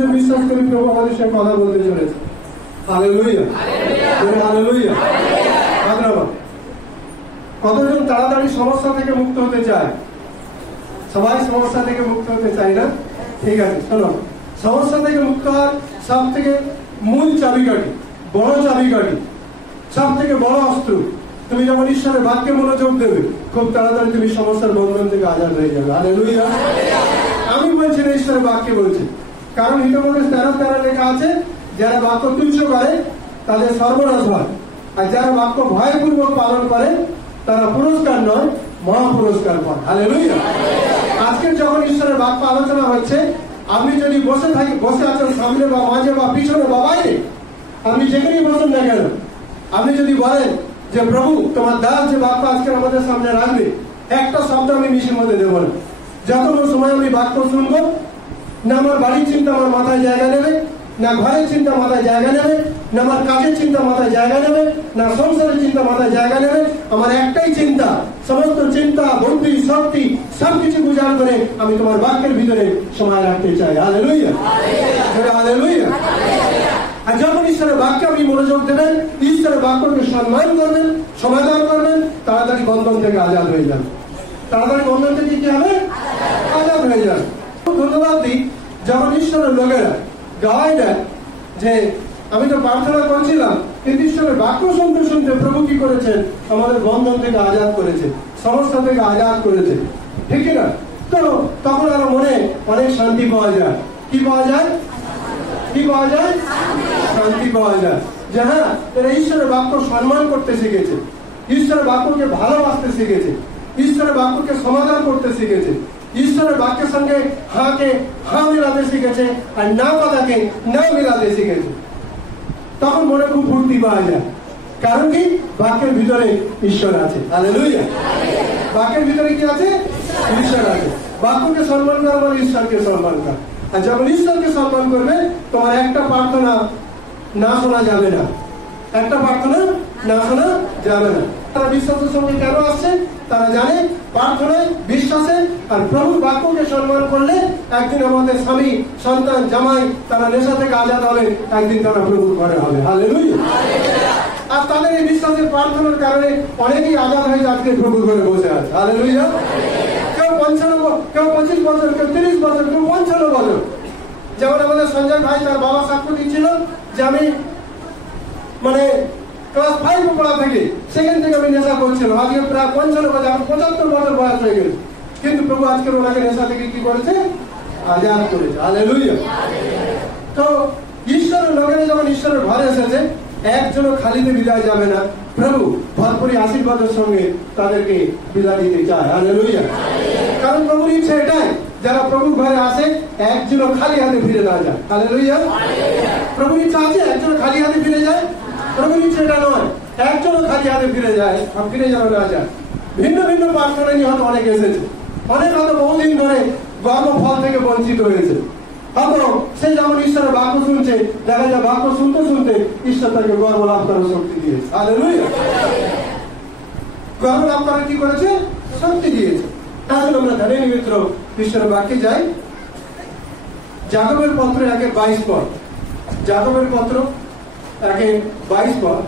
যতদূর বিশ্বাস করি প্রভু আমাদের সঙ্গে কথা বলতে চলেছে। Hallelujah, hallelujah. ধন্যবাদ। কতজন তাড়াতাড়ি সমস্যা থেকে মুক্ত হতে চায়? সবাই সমস্যা থেকে মুক্ত হতে চায় না? ঠিক আছে, শোনো, সমস্যা থেকে মুক্ত হওয়ার সব থেকে মূল চাবিকাঠি, বড় চাবিকাঠি, সব থেকে বড় অস্ত্র, তুমি যখন ঈশ্বরের বাক্যে মনোযোগ দেবে, খুব তাড়াতাড়ি তুমি সমস্যার বন্ধন থেকে আজাদ হয়ে যাবে। হালেলুয়া। আমি বলছি না, ঈশ্বরের বাক্যে বলছি। কারণ হিতোপদেশ 13:13 লেখা আছে, যারা বাক্য তুচ্ছ করে তাদের সর্বনাশ হয়, আর যারা বাক্য ভয়পূর্বক পালন করে তারা পুরস্কার নয় মহাপুরস্কার পায়। হালেলুয়া। আজকে যখন ঈশ্বরের বাক্য আলোচনা হচ্ছে, আপনি যদি বসে আছেন সামনে বা মাঝে বা পিছনে বা বাইরে, আপনি যেখানেই বসেন না কেন, আপনি যদি বলেন যে প্রভু তোমার দাস যে বাক্য আজকে আমাদের সামনে রাখবে, একটা শব্দ আমি মিশির মধ্যে দেবো না। যতক্ষণ সময় আমি বাক্য শুনবো, না আমার বাড়ির চিন্তা আমার মাথায় জায়গা নেবে, না ঘরের চিন্তা মাথায় জায়গা নেবে, না আমার কাজের চিন্তা মাথায় জায়গা নেবে, না সংসারের চিন্তা মাথায় জায়গা নেবে। আমার একটাই চিন্তা, সমস্ত চিন্তা, বুদ্ধি, শক্তি সবকিছু গুজার করে আমি তোমার বাক্যের ভিতরে সময় রাখতে চাই। Hallelujah, hallelujah. আর যখন ঈশ্বরের বাক্যে আপনি মনোযোগ দেবেন, ঈশ্বরের বাক্যকে সম্মান করবেন, সমাধান করবেন, তাড়াতাড়ি বন্ধন থেকে আজাদ হয়ে যান। তাড়াতাড়ি বন্ধন থেকে কি হবে? আজাদ হয়ে যান। ধন্যবাদ দিই যখন ঈশ্বরের লোকেরা গাওয়াই দেয় যে আমি তো প্রার্থনা করছিলাম, কিন্তু ঈশ্বরের বাক্য শুনতে শুনতে প্রভু কি করেছেন? আমাদের বন্ধন থেকে আজাদ করেছে, সমস্যা থেকে আজাদ করেছে, ঠিক না? তো তখন আরো মনে অনেক শান্তি পাওয়া যায়। কি পাওয়া যায়? কি পাওয়া যায়? শান্তি পাওয়া যায়। যে হ্যাঁ, এরা ঈশ্বরের বাক্য সম্মান করতে শিখেছে, ঈশ্বরের বাক্যকে ভালোবাসতে শিখেছে, ঈশ্বরের বাক্যকে সমাধান করতে শিখেছে, ঈশ্বরের বাক্যের সঙ্গে হাঁকে হাঁ মিলাতে শিখেছে, আর না কথাকে না মিলাতে শিখেছে। তখন মনে খুব ফুর্তি পাওয়া যায়। কারণ কি? বাক্যের ভিতরে ঈশ্বর আছে। হালেলুয়া। বাক্যের ভিতরে কি আছে? ঈশ্বর আছে। বাক্যকে সম্মান করা মানে ঈশ্বরকে সম্মান করা। আর যখন ঈশ্বরকে সম্মান করবে, তোমার একটা প্রার্থনা না শোনা যাবে না, একটা প্রার্থনা না শোনা যাবে না। তারা বিশ্বাসের সঙ্গে কেন আসছে? তারা জানে প্রার্থনায়, বিশ্বাসে আর প্রভুর বাক্যকে সম্মান করলে একদিন আমাদের স্বামী, সন্তান, জামাই তারা নেশা থেকে আজাদ হবে, একদিন তারা প্রভুর ঘরে হবে। হালেলুয়া। আর তাদের এই বিশ্বাসের প্রার্থনার কারণে অনেকেই আজাদ হয়ে আজকে প্রভুর ঘরে বসে আছে। হালেলুয়া। কেউ 55, কেউ 25 বছর, কেউ 30 বছর, কেউ 55 বছর। যেমন আমাদের সঞ্জয় ভাই, তার বাবা সাক্ষ্য দিচ্ছিল যে আমি ক্লাস 5 পড়া থেকে সেখান থেকে আমি নেশা করছিলাম। আজকে প্রায় 55 বছর, এখন 75 বছর বয়স হয়ে গেছে, কিন্তু প্রভু আজকে ওনাকে নেশা থেকে কি করেছে? আজাদ করেছে। হালেলুয়া। তো ঈশ্বরের লোকেরা যখন ঈশ্বরের ঘরে এসেছে, একজনও খালিতে বিদায় যাবে না। প্রভু ভরপুরি আশীর্বাদের সঙ্গে তাদেরকে বিদায় দিতে চায়। হালেলুয়া। কারণ প্রভুর ইচ্ছে এটাই, যারা প্রভুর ঘরে আসে একজনও খালি হাতে ফিরে না যায়। হালেলুয়া। প্রভুর ইচ্ছা আছে একজনও খালি হাতে ফিরে যায়? প্রভুর ইচ্ছে এটা নয় একজনও খালি হাতে ফিরে যায়, ফিরে যেন না যায়। ভিন্ন ভিন্ন প্রার্থনা নিয়ে হয়তো অনেকে এসেছে, অনেক হয়তো বহুদিন ধরে কর্মফল থেকে বঞ্চিত হয়েছে। হয়তো সে যেমন ঈশ্বরের বাক্য শুনছে, দেখা যায় বাক্য শুনতে শুনতে ঈশ্বর তাকে গর্ব লাভ করার শক্তি দিয়েছে। হালেলুয়া। গর্ব লাভ করার কি করেছে? শক্তি দিয়েছে। তাহলে আমরা ধ্যানে মিত্র ঈশ্বরের বাক্যে যাই। যাকবের পত্র 1:22 পদ। যাকবের পত্র 1:22 পদ।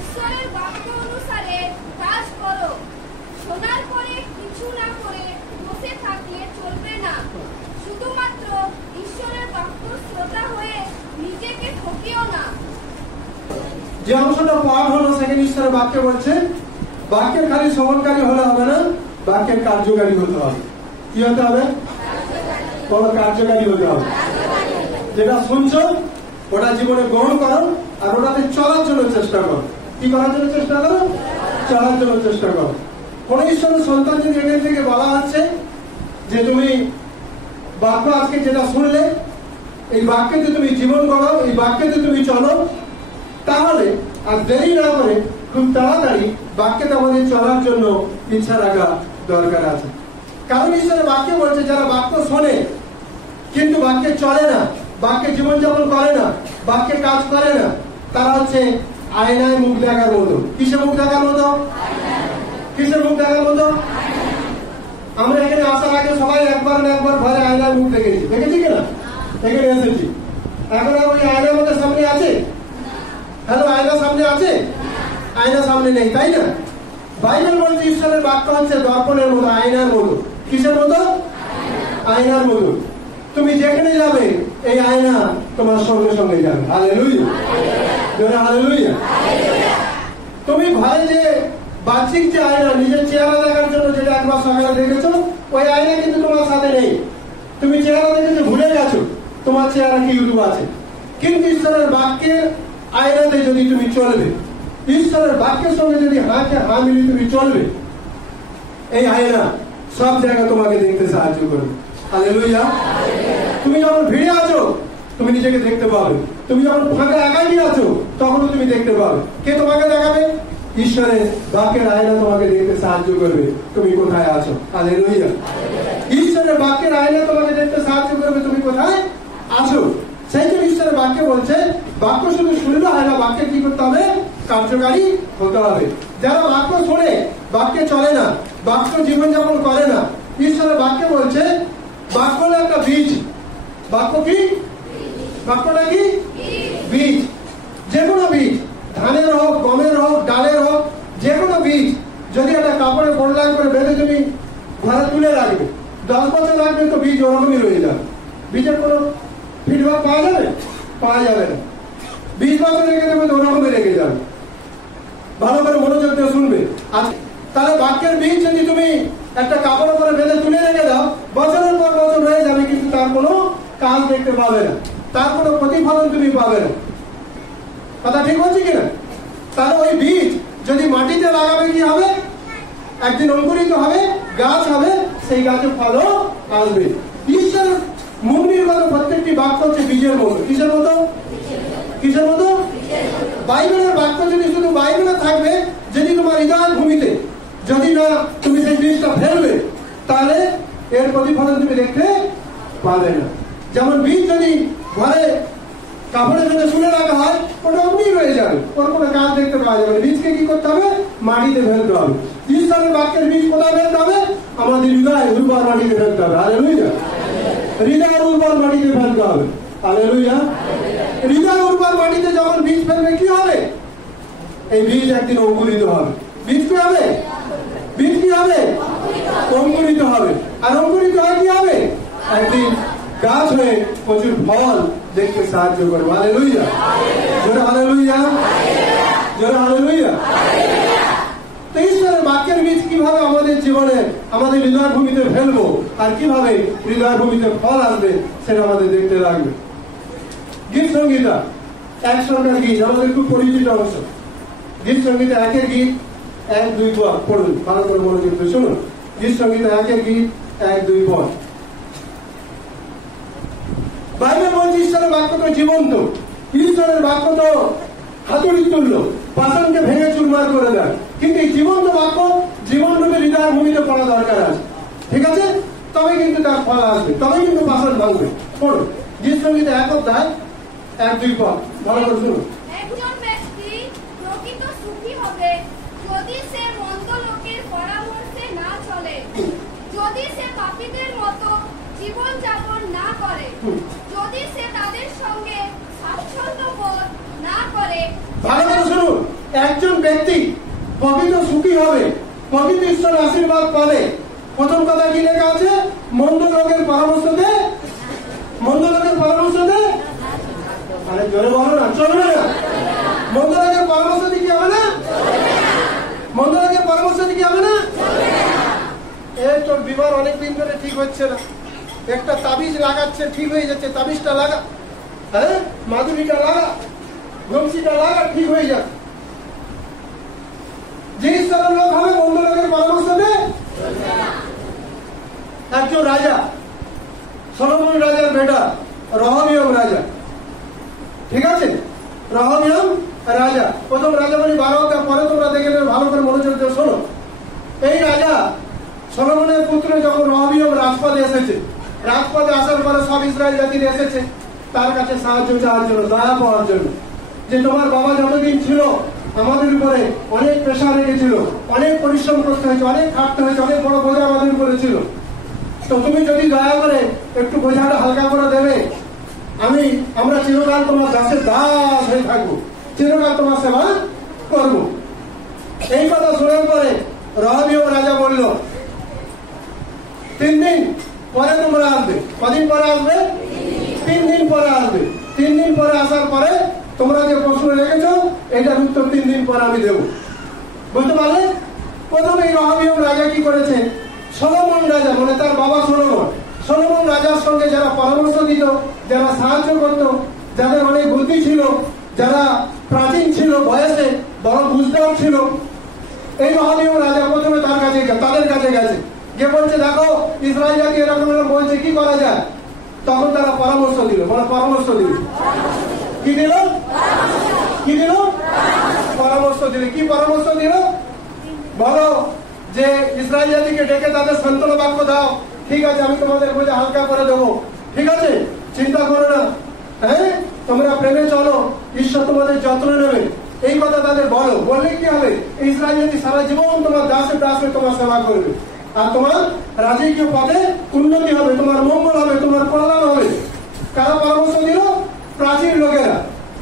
ঈশ্বরের বাক্য অনুসারে কাজ করো, শোনার পরে কিছু না করে বসে থাকলে চলবে না। শুধুমাত্র ঈশ্বরের বাক্য শ্রোতা হয়ে নিজেকে ঠকিও না। যে অংশটা পাঠ হলো সেখানে ঈশ্বরের বাক্যে বলছে, বাক্যের খালি শ্রবণকারী হলে হবে না, বাক্যের কার্যকারী হতে হবে। কি হতে হবে? কোন কার্যকারী হতে হবে। যেটা শুনছো ওটা জীবনে গ্রহণ করো, আর ওটাতে চলার জন্য চেষ্টা করো। কি করার জন্য চেষ্টা করো? চলার জন্য চেষ্টা করো। কোন ঈশ্বরের সন্তান যদি এখান থেকে বলা হচ্ছে যে তুমি বাক্য আজকে যেটা শুনলে, এই বাক্যেতে তুমি জীবন করো, এই বাক্যেতে তুমি চলো, তাহলে আর দেরি না করে খুব তাড়াতাড়ি বাক্যে আমাদের চলার জন্য ইচ্ছা রাখা দরকার আছে। কারণ ঈশ্বরের বাক্যে বলছে, যারা বাক্য শোনে কিন্তু বাক্যে চলে না, বাক্যে জীবনযাপন করে না, বাক্যে কাজ করে না, তারা হচ্ছে আয়নায় মুখ দেখার মতো। কিসে মুখ দেখার মতো? কিসে মুখ দেখার মতো? আমরা এখানে আসার আগে সবাই একবার না একবার ঘরে আয়নায় মুখ দেখেছি, দেখেছি কিনা? এখানে এসেছি। এখন আর ওই আয়না আমাদের সামনে আছে? হ্যালো, আয়না সামনে আছে? আয়না সামনে নেই, তাই না? বাইবেল বলছে ঈশ্বরের বাক্য হচ্ছে দর্পণের মতো, আয়নার মতো। কিসের মতো? আয়নার মতো। তুমি যেখানে যাবে এই আয়না তোমার সঙ্গে সঙ্গে যাবে। Hallelujah, hallelujah. তুমি ঘরে যে বাহ্যিক যে আয়না, নিজের চেহারা দেখার জন্য যেটা একবার সকালে দেখেছো, ওই আয়না কিন্তু তোমার সাথে নেই। তুমি চেহারা দেখেছো, ভুলে গেছো তোমার চেহারা কি রূপ আছে। কিন্তু ঈশ্বরের বাক্যের আয়নাতে যদি তুমি চলবে, ঈশ্বরের বাক্যের সঙ্গে যদি হাতে হাত মিলিয়ে তুমি চলবে, এই আয়না সব জায়গায় তোমাকে দেখতে সাহায্য করবে। হালেলুয়া। তুমি যখন ভিড়ে আছো তুমি নিজেকে দেখতে পাবে, তুমি যখন ফাঁকা একাই আছো তখন তুমি দেখতে পাবে। কে তোমাকে দেখাবে? ঈশ্বরের বাক্যের আয়না তোমাকে দেখতে সাহায্য করবে তুমি কোথায় আছো। হালেলুয়া। ঈশ্বরের বাক্যের আয়না তোমাকে দেখতে সাহায্য করবে তুমি কোথায় আছো। সেই জন্য ঈশ্বরের বাক্য বলছে বাক্য শুধু শুনলে হয় না, বাক্যে কি করতে হবে? কার্যকারী হতে হবে। যারা বাক্য শোনে বাক্যে চলে না, বাক্য জীবনযাপন করে না, ঈশ্বরের বাক্য বলছে বাক্য হলো একটা বীজ। বাক্য কি? বাক্যটা কি? বীজ। যে কোনো বীজ, ধানের হোক, গমের হোক, ডালের হোক, যে কোনো বীজ যদি একটা কাপড়ে বড়লাইন করে বেঁধে তুমি ঘরে তুলে রাখবে, 10 বছর রাখবে তো বীজ ওরকমই রয়ে যাবে। বীজের কোনো ফিডব্যাক পাওয়া যাবে? পাওয়া যাবে না। 20 বছর রেখে দেবে তো ওরকমই রেখে যাবে। ভালো করে মনোযোগ দিয়ে শুনবে। আর তাহলে বাক্যের বীজ যদি তুমি একটা কাপড় করে বেঁধে তুলে রেখে দাও, বছরের পর বছর রয়ে যাবে, কিন্তু তার কোনো কাজ দেখতে পাবে না, তার কোনো প্রতিফলন তুমি পাবে না। কথা ঠিক বলছি কিনা? তাহলে ওই বীজ যদি মাটিতে লাগাবে কি হবে? একদিন অঙ্কুরিত হবে, গাছ হবে, সেই গাছে ফলও আসবে। ঈশ্বর মুখ নির্গত প্রত্যেকটি বাক্য হচ্ছে বীজের মতো। কিসের মতো? কিসের মতো? বাইবেলের বাক্য যদি শুধু বাইবেলে থাকবে, যদি তোমার হৃদয় ভূমিতে যদি না তুমি সেই বীজটা ফেলবে, তাহলে এর প্রতিফলন তুমি দেখতে পাবে না। যেমন বীজ যদি ঘরে কাপড়ের মধ্যে শুনে রাখা হয়, ওটা অমনি রয়ে যাবে, ওর কোনো কাজ দেখতে পাওয়া যাবে। বীজকে কি করতে হবে? মাটিতে ফেলতে হবে। ঈশ্বরের বাক্যের বীজ কোথায় ফেলতে হবে? আমাদের হৃদয় উর্বর মাটিতে ফেলতে হবে। হালেলুয়া। হৃদয়ের উর্বর মাটিতে ফেলতে হবে। হালেলুয়া। হৃদয় উর্বর মাটিতে যখন বীজ ফেলবে কি হবে? এই বীজ একদিন অঙ্কুরিত হবে। বীজ কি হবে? বীজ কি হবে? অঙ্কুরিত হবে। আর অঙ্কুরিত হয়ে কি হবে? একদিন গাছ হয়ে প্রচুর ফল দেখতে সাহায্য করবে। হালেলুয়া। জোরে হালেলুয়া, জোরে হালেলুয়া। তো ঈশ্বরের বাক্যের বীজ কিভাবে আমাদের জীবনে, আমাদের হৃদয় ভূমিতে ফেলবো, আর কিভাবে হৃদয় ভূমিতে ফল আসবে, সেটা আমাদের দেখতে লাগবে। গীত সংগীতা 1 সংখ্যার গীত আমাদের খুব পরিচিত অংশ। গীত সংগীতা 1-এর গীত 1-2 পদ পড়ুন, ভালো করে মনোযোগ দিয়ে শুনুন। গীত সংগীতা 1-এর গীত 1-2 পদ। বাইবেল বলছে ঈশ্বরের বাক্য তো জীবন্ত, ঈশ্বরের বাক্য তো হাতুড়ি তুল্য, পাষাণকে ভেঙে চুরমার করে দেয়। কিন্তু এই জীবন্ত বাক্য জীবনরূপে হৃদয় ভূমিতে পড়া দরকার আছে, ঠিক আছে? তবে কিন্তু তার ফল আসবে, তবে কিন্তু পাষাণ ভাঙবে। পড়ুন গীত সংগীতা 1 অধ্যায় 1-2 পদ, ভালো করে শুনুন। একজন ব্যক্তি প্রকৃত সুখী হবে যদি সে মন্দ লোকের পরামর্শে না চলে, যদি সে পাপীদের মতো জীবন যাপন না করে, যদি সে তাদের সঙ্গে স্বাচ্ছন্দ্য বোধ না করে। ভালো করে শুনুন। একজন ব্যক্তি প্রকৃত সুখী হবে, প্রকৃত ঈশ্বরের আশীর্বাদ পাবে। প্রথম কথা কি লেখা আছে? মন্দ লোকের পরামর্শ দে, মন্দ লোকের পরামর্শ দে। আরে জোরে বলো না, চলবে না। মন্দ লোকের পরামর্শ দিয়ে কি হবে না? মন্দ লোকের পরামর্শ দিয়ে কি হবে না? এই তোর বিবাহ অনেকদিন ধরে ঠিক হচ্ছে না, একটা তাবিজ লাগাচ্ছে, ঠিক হয়ে যাচ্ছে, তাবিজটা লাগা, হ্যাঁ, মাদুরিটা লাগা, ঘুমসিটা লাগা, ঠিক হয়ে যাবে। যে স্তরের লোক হবে মন্দ লোকের পরামর্শ দেয়। একজন রাজা, সলোমন রাজার বেটা রহবিয়াম রাজা, ঠিক আছে? রহবিয়াম রাজা, প্রথম রাজা বলি 12 অধ্যায়, পরে তোমরা দেখে নেবে, ভালো করে মনোযোগ দিয়ে শোনো। এই রাজা সলোমনের পুত্র যখন রহবিয়াম রাজপদে এসেছে, রাজপদে আসার পরে সব ইসরায়েল জাতির এসেছে তার কাছে সাহায্য চাওয়ার জন্য, দয়া পাওয়ার জন্য, যে তোমার বাবা যতদিন ছিল আমাদের উপরে অনেক প্রেশার রেখেছিল, অনেক পরিশ্রম করতে হয়েছে, অনেক খাটতে হয়েছে, অনেক বড় বোঝা আমাদের উপরে ছিল, তো তুমি যদি দয়া করে একটু বোঝাটা হালকা করে দেবে, আমরা চিরকাল তোমার দাসের দাস হয়ে থাকবো, চিরকাল তোমার সেবা করব। এই কথা শোনার পরে রহবিয়ম রাজা বলল, 3 দিন পরে তোমরা আসবে। কদিন পরে আসবে? 3 দিন পরে আসবে। 3 দিন পরে আসার পরে তোমরা যে প্রশ্ন রেখেছো এটার উত্তর 3 দিন পরে আমি দেবো। বুঝতে পারলে? প্রথমে রহবিয়ম রাজা কি করেছে, সলোমন রাজা মানে তার বাবা সলোমন রাজার সঙ্গে যারা পরামর্শ দিত, যারা সাহায্য করত, যাদের অনেক বুদ্ধি ছিল, যারা প্রাচীন ছিল, বয়সে বড় বুঝদার ছিল, এই রহবিয়ম রাজা প্রথমে তাদের কাছে গেছে, গিয়ে বলছে দেখো ইসরায়েল জাতি এরকম বলছে, কি করা যায়? তখন তারা পরামর্শ দিল। পরামর্শ দিল কি দিল? পরামর্শ দিল। কি পরামর্শ দিল? বলো যে ইসরায়েল জাতিকে ডেকে তাদের সান্ত্বনা বাক্য দাও। ঠিক আছে, আমি তোমাদের বোঝা হালকা করে দেবো, ঠিক আছে, চিন্তা করো না, হ্যাঁ, তোমরা প্রেমে চলো, ঈশ্বর তোমাদের যত্ন নেবে, এই কথা তাদের বলো। বললে কি হবে? ইসরায়েল জাতি সারা জীবন তোমার দাসে তোমার সেবা করবে, আর তোমার রাজকীয় পদে উন্নতি হবে, তোমার মঙ্গল হবে, তোমার কল্যাণ হবে। কারা পরামর্শ দিল? প্রাচীন লোকেরা,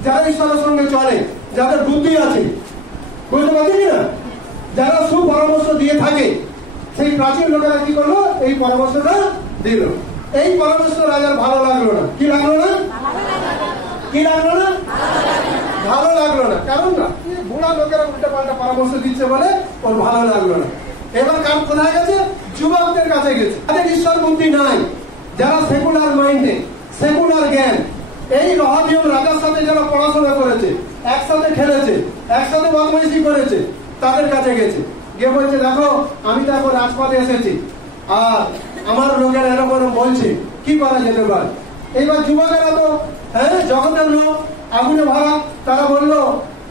যারা ঈশ্বরের সঙ্গে চলে, যাদের বুদ্ধি আছে। বুঝতে পারছি না? যারা সুপরামর্শ দিয়ে থাকে, সেই প্রাচীন লোকেরা কি করলো? এই পরামর্শটা দিল। এই পরামর্শ রাজার ভালো লাগলো না। কি লাগলো না? ভালো লাগলো না। কারণ না, বুড়া লোকেরা উল্টা পাল্টা পরামর্শ দিচ্ছে বলে ওর ভালো লাগলো না। এবার কাজ কোথায় গেছে? যুবকদের কাছে গেছে, তাদের ঈশ্বর বুদ্ধি নাই, যারা সেকুলার মাইন্ডে, সেকুলার জ্ঞান। এই রহবিয়ম রাজার সাথে যারা পড়াশোনা করেছে, একসাথে খেলেছে, একসাথে বদমাইশি করেছে, তাদের কাছে গেছে, গিয়ে বলছে দেখো আমি তো এখন রাজপথে এসেছি, আর আমার লোকেরা এরকম বলছে, কি করা যেতে পারে? এইবার যুবকেরা তো জগতের লোক, আগুনে ভরা, তারা বললো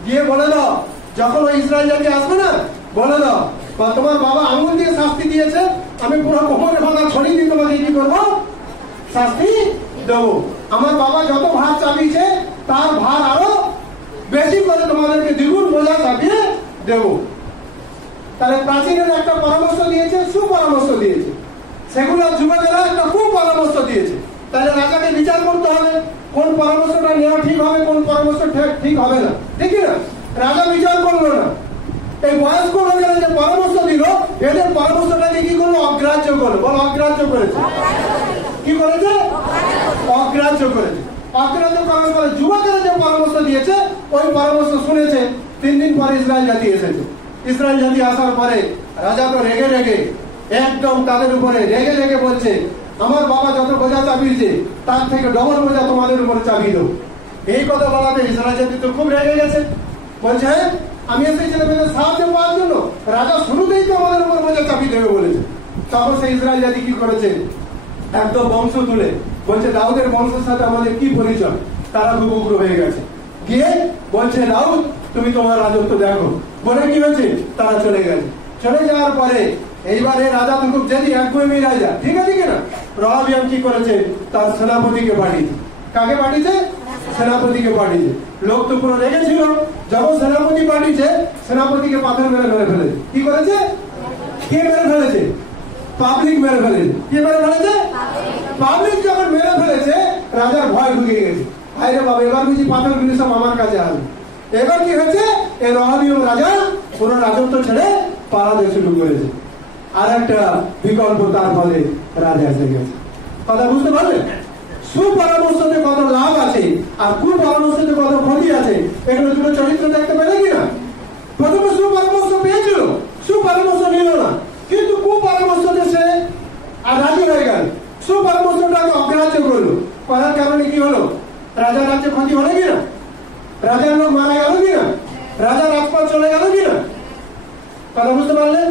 গিয়ে বলে দাও, যখন ওই ইসরায়েল জাতি আসবে না, বলে দাও বা তোমার বাবা আঙুল দিয়ে শাস্তি দিয়েছে, আমি পুরো কোমরে ভাঙা ছড়িয়ে দিয়ে তোমাকে কি করবো? শাস্তি দেবো। আমার বাবা যত ভার চাপিয়েছে তার ভার আরো বেশি করে তোমাদেরকে দ্বিগুণ বোঝা চাপিয়ে দেবো। তাহলে প্রাচীনের একটা পরামর্শ দিয়েছে, সুপরামর্শ দিয়েছে, সেগুলোর যুবকেরা একটা খুব পরামর্শ দিয়েছে। তাহলে রাজাকে বিচার করতে হবে কোন পরামর্শটা নেওয়া ঠিক হবে, কোন পরামর্শ ঠিক হবে না, ঠিক না? রাজা বিচার করলো না। এই বয়স্ক লোকেরা যে পরামর্শ দিল, এদের পরামর্শটাকে কি করলো? অগ্রাহ্য করলো। বল, অগ্রাহ্য করেছে। কি করেছে? অগ্রাহ্য করেছে। অগ্রাহ্য করার পরে যুবকেরা যে পরামর্শ দিয়েছে, ওই পরামর্শ শুনেছে। 3 দিন পরে ইসরায়েল জাতি এসেছে। ইসরায়েল জাতি আসার পরে রাজা তো রেগে একদম তাদের উপরে রেগে বলছে, আমার বাবা যত বোঝা চাপিয়েছে তার থেকে ডবল বোঝা তোমাদের উপরে চাপিয়ে দেবো। এই কথা বলাতে ইসরায়েল জাতি তো খুব রেগে গেছে, বলছে আমি এসেছিলাম এদের সাহায্য পাওয়ার জন্য, রাজা শুরুতেই তো আমাদের উপর বোঝা চাপিয়ে দেবে বলেছে। তখন সেই ইসরায়েল জাতি কি করেছে? একদম বংশ তুলে বলছে দাউদের বংশের সাথে আমাদের কি পরিচয়? তারা দুগুগ্র হয়ে গেছে, গিয়ে বলছে দাউদ তুমি তোমার রাজত্ব দেখো বলে কি হয়েছে? তারা চলে গেছে। চলে যাওয়ার পরে এইবারে রাজা তো খুব জেদি, একগুয়েমি রাজা, ঠিক আছে কিনা? রহবিয়ম কি করেছে? তার সেনাপতিকে পাঠিয়েছে। কাকে পাঠিয়েছে? সেনাপতিকে পাঠিয়েছে। লোক তো পুরো রেগেছিল, যখন সেনাপতি পাঠিয়েছে, সেনাপতিকে পাথর মেরে ফেলেছে। কি করেছে? কে মেরে ফেলেছে? পাবলিক মেরে ফেলেছে। কে মেরে ফেলেছে? পাবলিক যখন মেরে ফেলেছে, রাজার ভয় ঢুকে গেছে। আরে বাবা, এবার বুঝি পাথরগুলি সব আমার কাছে আসবে। এবার কি হয়েছে? এই রহবিয়ম রাজা পুরো রাজত্ব ছেড়ে পালাতে শুরু করেছে। আর একটা বিকল্প তার ফলে রাজা এসে গেছে। কথা বুঝতে পারলেন? সুপরামর্শতে কত লাভ আছে আর কুপরামর্শতে কত ক্ষতি আছে, এগুলো দুটো চরিত্র দেখতে পেলে কিনা? প্রথমে সুপরামর্শ পেয়েছিল, সুপরামর্শ নিল না, কিন্তু কুপরামর্শতে সে আর রাজি হয়ে গেল। সুপরামর্শটাকে অগ্রাহ্য করলো, করার কারণে কি হলো? রাজার রাজ্যে ক্ষতি হলো কিনা? রাজার লোক মারা গেল কিনা? রাজার রাজপথ চলে গেল কিনা? কথা বুঝতে পারলেন?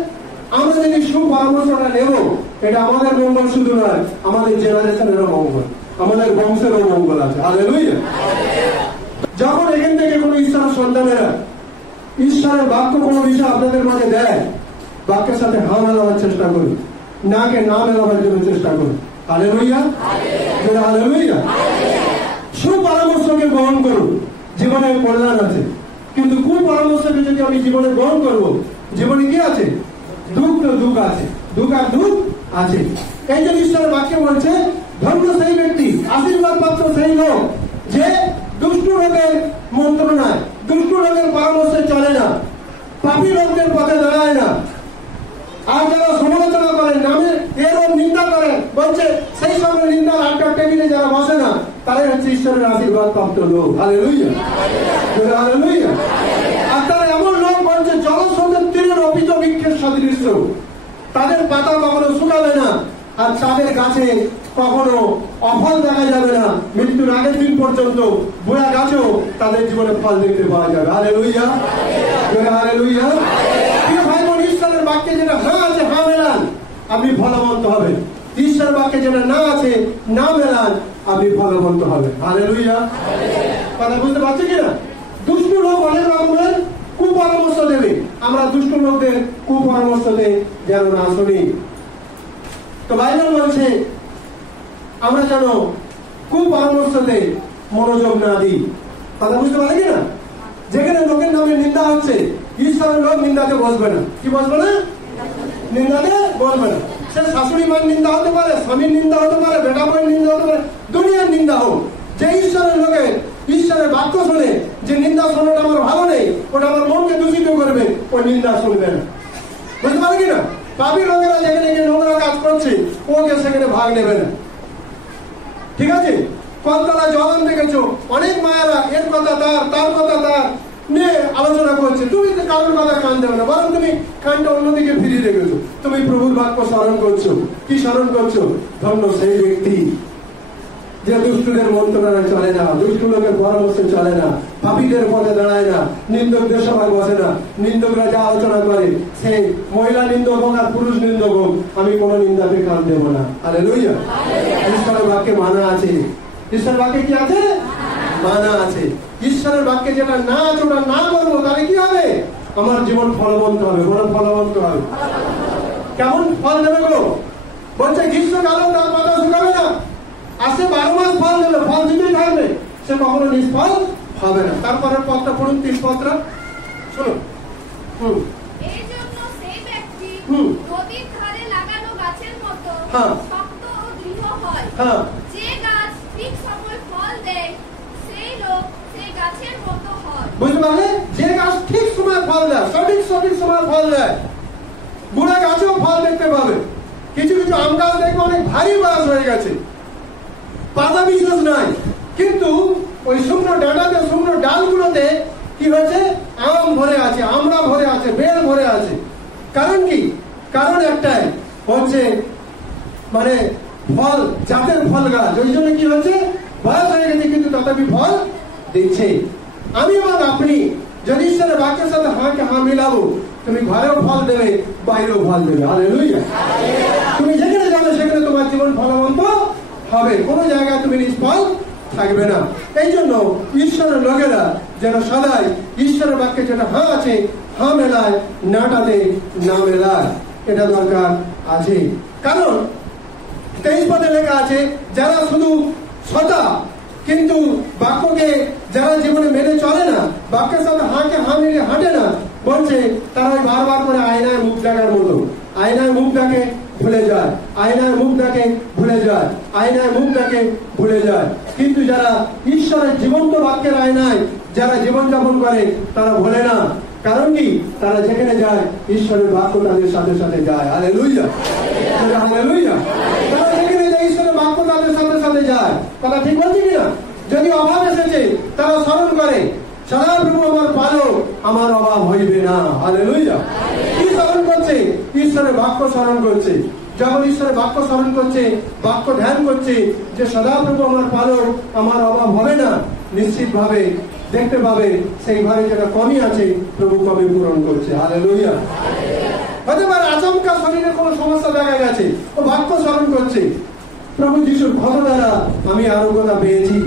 আমরা যদি সুপরামর্শটা নেব, এটা আমাদের মঙ্গল শুধু নয়, আমাদের জেনারেশনেরও মঙ্গল, আমাদের বংশেরও মঙ্গল আছে। হালেলুয়া। যখন এখান থেকে কোন ঈশ্বরের সন্তানেরা ঈশ্বরের বাক্য কোন বিষয় আপনাদের মাঝে দেয়, বাক্যের সাথে হা মেলাবার চেষ্টা করুন, নাকে না মেলাবার জন্য চেষ্টা করুন। Hallelujah, hallelujah. সুপরামর্শকে গ্রহণ করুন, জীবনে কল্যাণ আছে। কিন্তু কুপরামর্শকে যদি আমি জীবনে গ্রহণ করবো, জীবনে কি আছে? দুঃখ আছে, দুঃখ আর দুঃখ আছে। এই যে ঈশ্বরের বাক্য বলছে ধন্য সেই ব্যক্তি, আশীর্বাদ পাত্র সেই লোক যে দুষ্ট লোকের মন্ত্রণায়, দুষ্ট লোকের পরামর্শে চলে না, পাপী লোকদের পথে দাঁড়ায় না। আর যারা সমালোচনা করেন, নামে এর নিন্দা করেন, বলছে সেই সঙ্গে নিন্দার আড্ডার টেবিলে যারা বসে না, তারাই হচ্ছে ঈশ্বরের আশীর্বাদ প্রাপ্ত লোক। Hallelujah, hallelujah. আর তারা এমন লোক বলছে জলস্রোতের তীরের অপিত বৃক্ষের সদৃশ্য, তাদের পাতা কখনো শুকাবে না, আর তাদের গাছে কখনো অফল দেখা যাবে না। মৃত্যুর আগের দিন পর্যন্ত বুড়া গাছেও তাদের জীবনে ফল দেখতে পাওয়া যাবে। Hallelujah, hallelujah. প্রিয় ভাই বোন, ঈশ্বরের বাক্যে যেটা হ্যাঁ আছে হ্যাঁ মেলান, আপনি ফলবন্ত হবেন। ঈশ্বর বাক্যে যেটা না আছে না মেলান, আপনি ফলবন্ত হবেন। হালেলুয়া। কথা বুঝতে পারছি কিনা? দুষ্ট লোক অনেক রকমের কুপরামর্শ দেবে, আমরা দুষ্ট লোকদের কুপরামর্শতে যেন না শুনি। তো বাইবেল বলছে আমরা যেন কুপরামর্শতে মনোযোগ না দিই। কথা বুঝতে পারে কিনা? যেখানে লোকের নামে নিন্দা হচ্ছে, ঈশ্বরের লোক নিন্দাতে বসবে না। কি বসবে না? নিন্দাতে বসবে না। সে শাশুড়ি মার নিন্দা হতে পারে, স্বামীর নিন্দা হতে পারে, বেটা বইয়ের নিন্দা হতে পারে, দুনিয়ার নিন্দা হোক, যে ঈশ্বরের লোকের ঈশ্বরের বাক্য শোনে, যে নিন্দা শোনাটা আমার ভালো নেই, ওটা আমার মনকে দূষিত করবে, ওই নিন্দা শুনবে না। বুঝতে পারে কিনা? পাপী লোকেরা যেখানে গিয়ে নোংরা কাজ করছে, ওকে সেখানে ভাগ নেবে না। ঠিক আছে? কলতলা জবান দেখেছো, অনেক মায়েরা এর কথা তার, তার কথা তার নিয়ে আলোচনা করছে। তুমি কারোর কথা কান দেবে না, বরং তুমি কানটা অন্যদিকে ফিরিয়ে রেখেছো। তুমি প্রভুর বাক্য স্মরণ করছো। কি স্মরণ করছো? ধন্য সেই ব্যক্তি যে দুষ্টুদের মন্ত্রণায় চলে না, দুষ্ট লোকের পরামর্শে চলে না, পাপীদের পথে দাঁড়ায় না, নিন্দকদের সভায় বসে না। নিন্দকরা যা আলোচনা করে, সেই মহিলা নিন্দক হোক আর পুরুষ নিন্দক হোক, আমি কোনো নিন্দাতে কান দেব না। হালেলুয়া। ঈশ্বরের বাক্যে মানা আছে। ঈশ্বরের বাক্যে কি আছে? মানা আছে। ঈশ্বরের বাক্যে যেটা না আছে ওটা না করবো, তাহলে কি হবে? আমার জীবন ফলবন্ত হবে। বড় ফলবন্ত হবে। কেমন ফল দেবে গো? বলছে গ্রীষ্মকালেও তার পাতা শুকাবে না, আসে 12 মাস ফল দেবে, ফল দিতেই থাকবে, সে কখনো নিষ্ফল হবে না। তারপরের পথটা পড়ুন, 30 পথটা শুনুন। এই জন্য সেই ব্যক্তি নদীর ধারে লাগানো গাছের মতো শক্ত ও দৃঢ় হয়, যে গাছ ঠিক সময় ফল দেয়, সেই লোক সেই গাছের মতো হয়। বুঝতে পারলে? যে গাছ ঠিক সময় ফল দেয়, সঠিক সময় ফল দেয়, বুড়া গাছেও ফল দেখতে পাবে। কিছু কিছু আম গাছ দেখবে অনেক ভারী বয়স হয়ে গেছে, পাতা বিশেষ নাই, কিন্তু ওই শুকনো ডাঁটাতে, শুকনো ডালগুলোতে কি হয়েছে? আম ভরে আছে, আমড়া ভরে আছে, বেল ভরে আছে। কারণ কি? কারণ একটাই, হচ্ছে মানে ফল, জাতের ফল গাছ। ওই জন্য কি হচ্ছে? বয়স হয়ে গেছে কিন্তু তথাপি ফল দিচ্ছে। আমি এবং আপনি যদি ঈশ্বরের বাক্যের সাথে হাঁকে হাঁ মিলাবো, তুমি ঘরেও ফল দেবে, বাইরেও ফল দেবে। হালেলুয়া। তুমি যেখানে যাবে সেখানে তোমার জীবন ফলবন্ত হবে, কোন জায়গায় তুমি নিষ্ফল থাকবে না। এই জন্য ঈশ্বরের লোকেরা যেন সদাই ঈশ্বরের বাক্যে যেটা হাঁ আছে হাঁ মেলায়, নাটাতে না মেলায়, এটা দরকার আছে। কারণ 23 পদে লেখা আছে, যারা শুধু সদা কিন্তু বাক্যকে যারা জীবনে মেনে চলে না, বাক্যের সাথে হাঁকে হাঁ মিলিয়ে হাঁটে না, বলছে তারা বারবার করে আয়নায় মুখ দেখার মতো, আয়নায় মুখ দেখে ভুলে যায়, আয়নায় মুখ দেখে ভুলে যায়, আয়নায় মুখ দেখে ভুলে যায়। কিন্তু যারা ঈশ্বরের জীবন্ত বাক্যের আয়নায় যারা জীবনযাপন করে, তারা ভোলে না। কারণ কি? তারা যেখানে যায় ঈশ্বরের বাক্য তাদের সাথে সাথে যায়। Hallelujah, hallelujah. তারা যেখানে যায় ঈশ্বরের বাক্য তাদের সাথে সাথে যায়। কথা ঠিক বলছি কিনা? যদি অভাব এসেছে, তারা স্মরণ করে, সদাপ্রভু আমার পালক, আমার অভাব হইবে না। হালেলুয়া। কি স্মরণ করছে? ঈশ্বরের বাক্য স্মরণ করছে। যখন ঈশ্বরের বাক্য স্মরণ করছে, বাক্য ধ্যান করছে, যে সদাপ্রভু আমার পালক, আমার অভাব হবে না, নিশ্চিত ভাবে দেখতে পাবে সেই ঘরে যেটা কমই আছে প্রভু কমই পূরণ করছে। হালেলুয়া। হতে পারে আচমকা শরীরে কোনো সমস্যা দেখা গেছে, ও বাক্য স্মরণ করছে, প্রভু যিশুর ক্ষত দ্বারা আমি আরোগ্যতা পেয়েছি,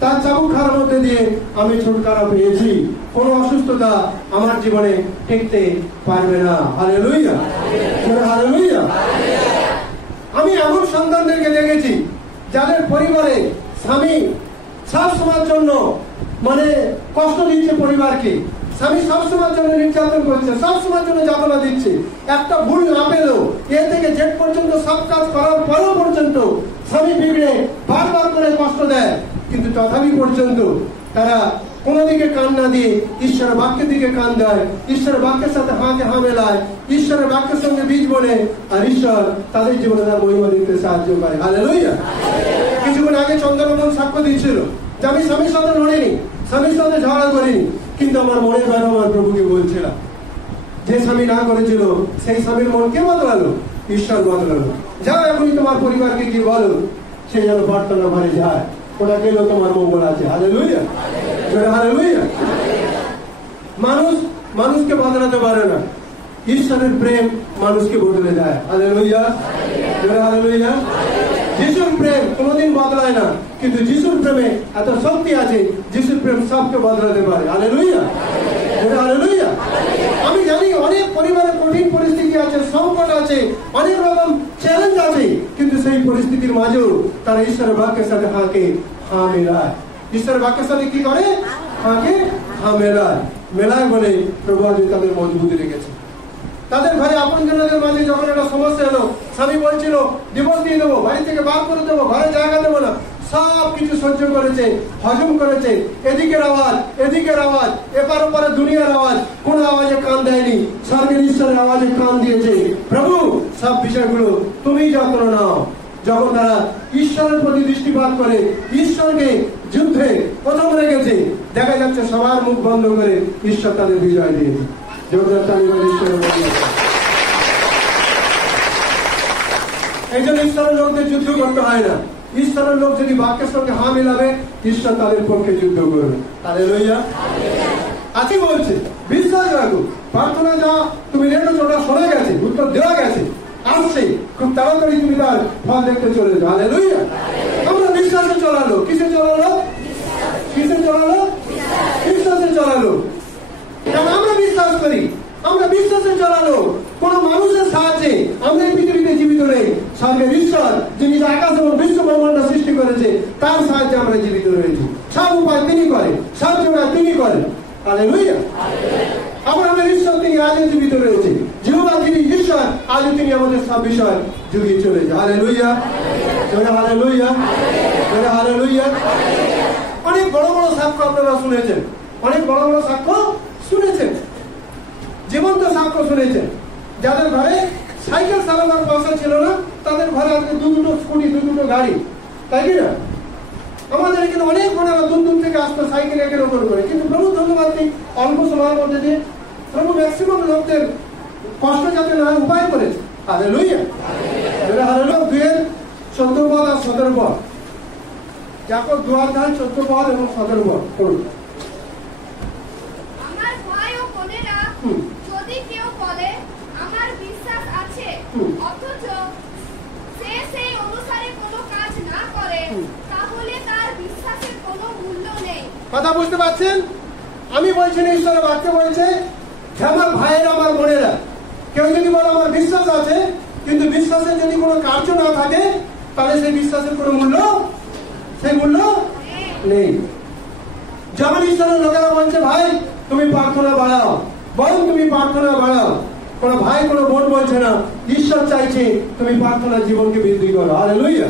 তার চাবুক খাওয়ার মধ্যে দিয়ে আমি ছুটকারা পেয়েছি, কোনো অসুস্থতা আমার জীবনে টিকতে পারবে না। Hallelujah, hallelujah. আমি এমন সন্তানদেরকে দেখেছি যাদের পরিবারে স্বামী সব সময়ের জন্য মানে কষ্ট দিচ্ছে পরিবারকে, স্বামী সবসময়ের জন্য নির্যাতন করছে, সবসময়ের জন্য যাতনা দিচ্ছে, একটা ভুল না পেলেও এ থেকে জেট পর্যন্ত সব কাজ করার পরেও পর্যন্ত স্বামী বিগড়ে বারবার করে কষ্ট দেয়, কিন্তু তথাপি পর্যন্ত তারা কোনো দিকে কান না দিয়ে ঈশ্বরের বাক্যের দিকে কান দেয়, ঈশ্বরের বাক্যের সাথে হাতে হা মেলায়, ঈশ্বরের বাক্যের সঙ্গে বীজ বলে, আর ঈশ্বর তাদের জীবনে তার মহিমা দিতে সাহায্য করে। হালেলুয়া। কিছুক্ষণ আগে চন্দ্রমোহন সাক্ষ্য দিচ্ছিল যে আমি স্বামীর সাথে লড়িনি, স্বামীর সাথে ঝগড়া করিনি, কিন্তু আমার মনের ব্যাপারে আমার প্রভুকে বলছিলাম। যে স্বামী না করেছিল সেই স্বামীর মন কে বদলালো? ঈশ্বর বদলালো। যাও এখনই তোমার পরিবারকে কি বলো সে যেন প্রার্থনা ঘরে যায়, ওটা গেলেও তোমার মঙ্গল আছে। Hallelujah, hallelujah. মানুষ মানুষকে বদলাতে পারে না, ঈশ্বরের প্রেম মানুষকে বদলে দেয়। Hallelujah, hallelujah. যিশুর প্রেম কোনোদিন বদলায় না, কিন্তু যিশুর প্রেমে এত শক্তি আছে, যিশুর প্রেম সবকে বদলাতে পারে। Hallelujah, hallelujah. আমি জানি অনেক পরিবারের কঠিন পরিস্থিতি আছে, সংকট আছে, অনেক রকম চ্যালেঞ্জ আছে, কিন্তু সেই পরিস্থিতির মাঝেও তারা ঈশ্বরের বাক্যের সাথে হাঁকে হা মেলায়। ঈশ্বরের বাক্যের সাথে কি করে? হাঁকে হা মেলায়। মেলায় বলে প্রভু আজ তাদের মজবুতি রেখেছে। তাদের ঘরে আপন জনদের মাঝে যখন একটা সমস্যা এলো, স্বামী বলছিল ডিভোর্স দিয়ে দেবো, বাড়ি থেকে বার করে দেবো, ঘরে জায়গা দেবো না, সব কিছু সহ্য করেছে, হজম করেছে, এদিকের আওয়াজ এদিকের আওয়াজ, এপার ওপারে দুনিয়ার আওয়াজ, কোন আওয়াজে কান দেয়নি, স্বর্গের ঈশ্বরের আওয়াজে কান দিয়েছে। প্রভু সব বিষয়গুলো তুমি যত্ন নাও। যখন তারা ঈশ্বরের প্রতি দৃষ্টিপাত করে, ঈশ্বরকে যুদ্ধে প্রথম রেখেছে, দেখা যাচ্ছে সবার মুখ বন্ধ করে ঈশ্বর তাদের বিজয় দিয়েছে। এই জন্য ঈশ্বরের লোকদের যুদ্ধ করতে হয় না। ঈশ্বরের লোক যদি বাক্যের সঙ্গে হা মিলাবে, ঈশ্বর তাদের পক্ষে যুদ্ধ করবে। হালেলুয়া। আজকে বলছে বিশ্বাস রাখো, প্রার্থনা যা তুমি রেখেছো ওটা শোনা গেছে, উত্তর দেওয়া গেছে, আসছে, খুব তাড়াতাড়ি তুমি তার ফল দেখতে চলে যাও। হালেলুয়া। আমরা বিশ্বাসে চলালো, কিসে চলালো? কিসে চলালো? বিশ্বাসে চলালো। আমরা বিশ্বাস করি, আমরা বিশ্বাসে চলালো। কোন মানুষের সাহায্যে আমরা এই পৃথিবীতে জীবিত নেই, স্বর্গের ঈশ্বর যিনি আকাশ এবং বিশ্ব ব্রহ্মাণ্ড সৃষ্টি করেছে তার সাহায্যে আমরা জীবিত রয়েছি। সব উপায় তিনি করেন, সব জোগাড় তিনি করেন। হালেলুয়া। আব্রাহামের ঈশ্বর তিনি আজও জীবিত রয়েছে, জিহোবা যিনি ঈশ্বর আজও তিনি আমাদের সব বিষয় জুগিয়ে চলেছে। Hallelujah, hallelujah, hallelujah. অনেক বড় বড় সাক্ষ্য আপনারা শুনেছেন, অনেক বড় বড় সাক্ষ্য শুনেছেন, জীবন্ত সাক্ষ্য শুনেছেন। যাদের ঘরে সাইকেল চালানোর পয়সা ছিল না, তাদের ঘরে আজকে দুটো স্কুটি, দুটো গাড়ি, তাই কি না? আমাদের এখানে অনেক ঘোড়ারা দূর দূর থেকে আসতো সাইকেল একের ওপর করে, কিন্তু প্রভু ধন্যবাদ দিই অল্প সময়ের মধ্যে দিয়ে প্রভু ম্যাক্সিমাম লোকদের কষ্ট যাতে না উপায় করেছে। Hallelujah, hallelujah. 2:14 পদ আর 17 পদ, যাকব 2:14 পদ এবং 17 পদ পড়ুন। আমার ভাই ও বোনেরা, যদি কেউ বলে আমার বিশ্বাস আছে, অথচ সে সেই অনুসারে কোনো কাজ না করে, তাহলে তার বিশ্বাসের কোনো মূল্য নেই। কথা বুঝতে পারছেন? আমি বলছি না, ঈশ্বরের বাক্য বলছে আমার ভাইয়েরা, আমার বোনেরা, কেউ যদি বলে আমার বিশ্বাস আছে, কিন্তু বিশ্বাসের যদি কোনো কার্য না থাকে, তাহলে সেই বিশ্বাসের কোনো মূল্য, সেই মূল্য নেই। যেমন ঈশ্বরের লোকেরা বলছে ভাই তুমি প্রার্থনা বাড়াও, বরং তুমি প্রার্থনা বাড়াও, কোন ভাই কোন বোন বলছে না, ঈশ্বর চাইছে তুমি প্রার্থনার জীবনকে বৃদ্ধি করো। Hallelujah,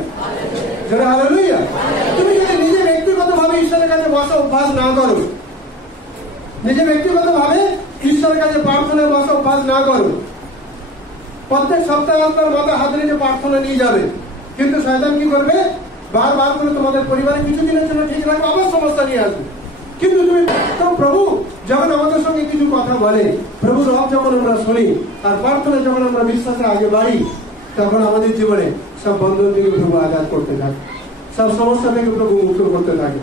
hallelujah. তুমি যদি নিজে ব্যক্তিগত ভাবে ঈশ্বরের কাছে বসা অভ্যাস না করো, নিজে ব্যক্তিগত ভাবে ঈশ্বরের কাছে প্রার্থনায় বসা অভ্যাস না করো, প্রত্যেক সপ্তাহে আপনার মাথায় হাত রেখে প্রার্থনা নিয়ে যাবে, কিন্তু শয়তান কি করবে? বারবার করে তোমাদের পরিবারে কিছুদিনের জন্য ঠিক রাখবে, আবার সমস্যা নিয়ে আসবে। কিন্তু তুমি তো প্রভু যখন আমাদের সঙ্গে কিছু কথা বলে, প্রভু রব যখন আমরা শুনি, আর প্রার্থনা যখন আমরা বিশ্বাসে আগে বাড়ি, তখন আমাদের জীবনে সব বন্ধন থেকে প্রভু আঘাত করতে থাকে, সব সমস্যা থেকে প্রভু মুক্ত করতে থাকে।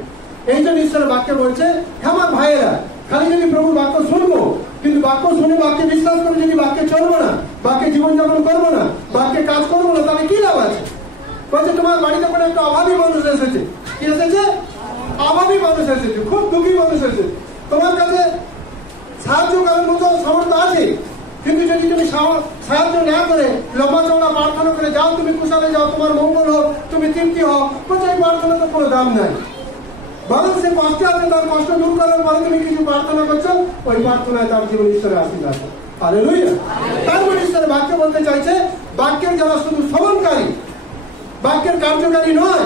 এই জন্য ঈশ্বরের বাক্য বলছে আমার ভাইয়েরা, খালি যদি প্রভু বাক্য শুনবো, কিন্তু বাক্য শুনে বাক্যে বিশ্বাস করে যদি বাক্যে চলবো না, বাক্যে জীবনযাপন করবো না, বাক্যে কাজ করবো না, তাহলে কি লাভ আছে? বলছে তোমার বাড়িতে কোনো একটা অভাবী মানুষ এসেছে, কি এসেছে? অভাবী মানুষ এসেছে, খুব দুঃখী মানুষ এসেছে, তোমার কাছে সাহায্য করার মতো সামর্থ্য আছে, কিন্তু যদি তুমি সাহায্য না করে লম্বা চওড়া প্রার্থনা করে যাও, তুমি কুশলে যাও, তোমার মঙ্গল হোক, তুমি তৃপ্তি হোক, কোথায় প্রার্থনা তো কোনো দাম নাই। বরং সে কষ্ট আছে, তার কষ্ট দূর করার পরে তুমি কিছু প্রার্থনা করছো, ওই প্রার্থনায় তার জীবন ঈশ্বরের আশীর্বাদ আছে। হালেলুয়া। তারপর ঈশ্বরের বাক্য বলতে চাইছে, বাক্যের যারা শুধু শ্রবণকারী, বাক্যের কার্যকারী নয়,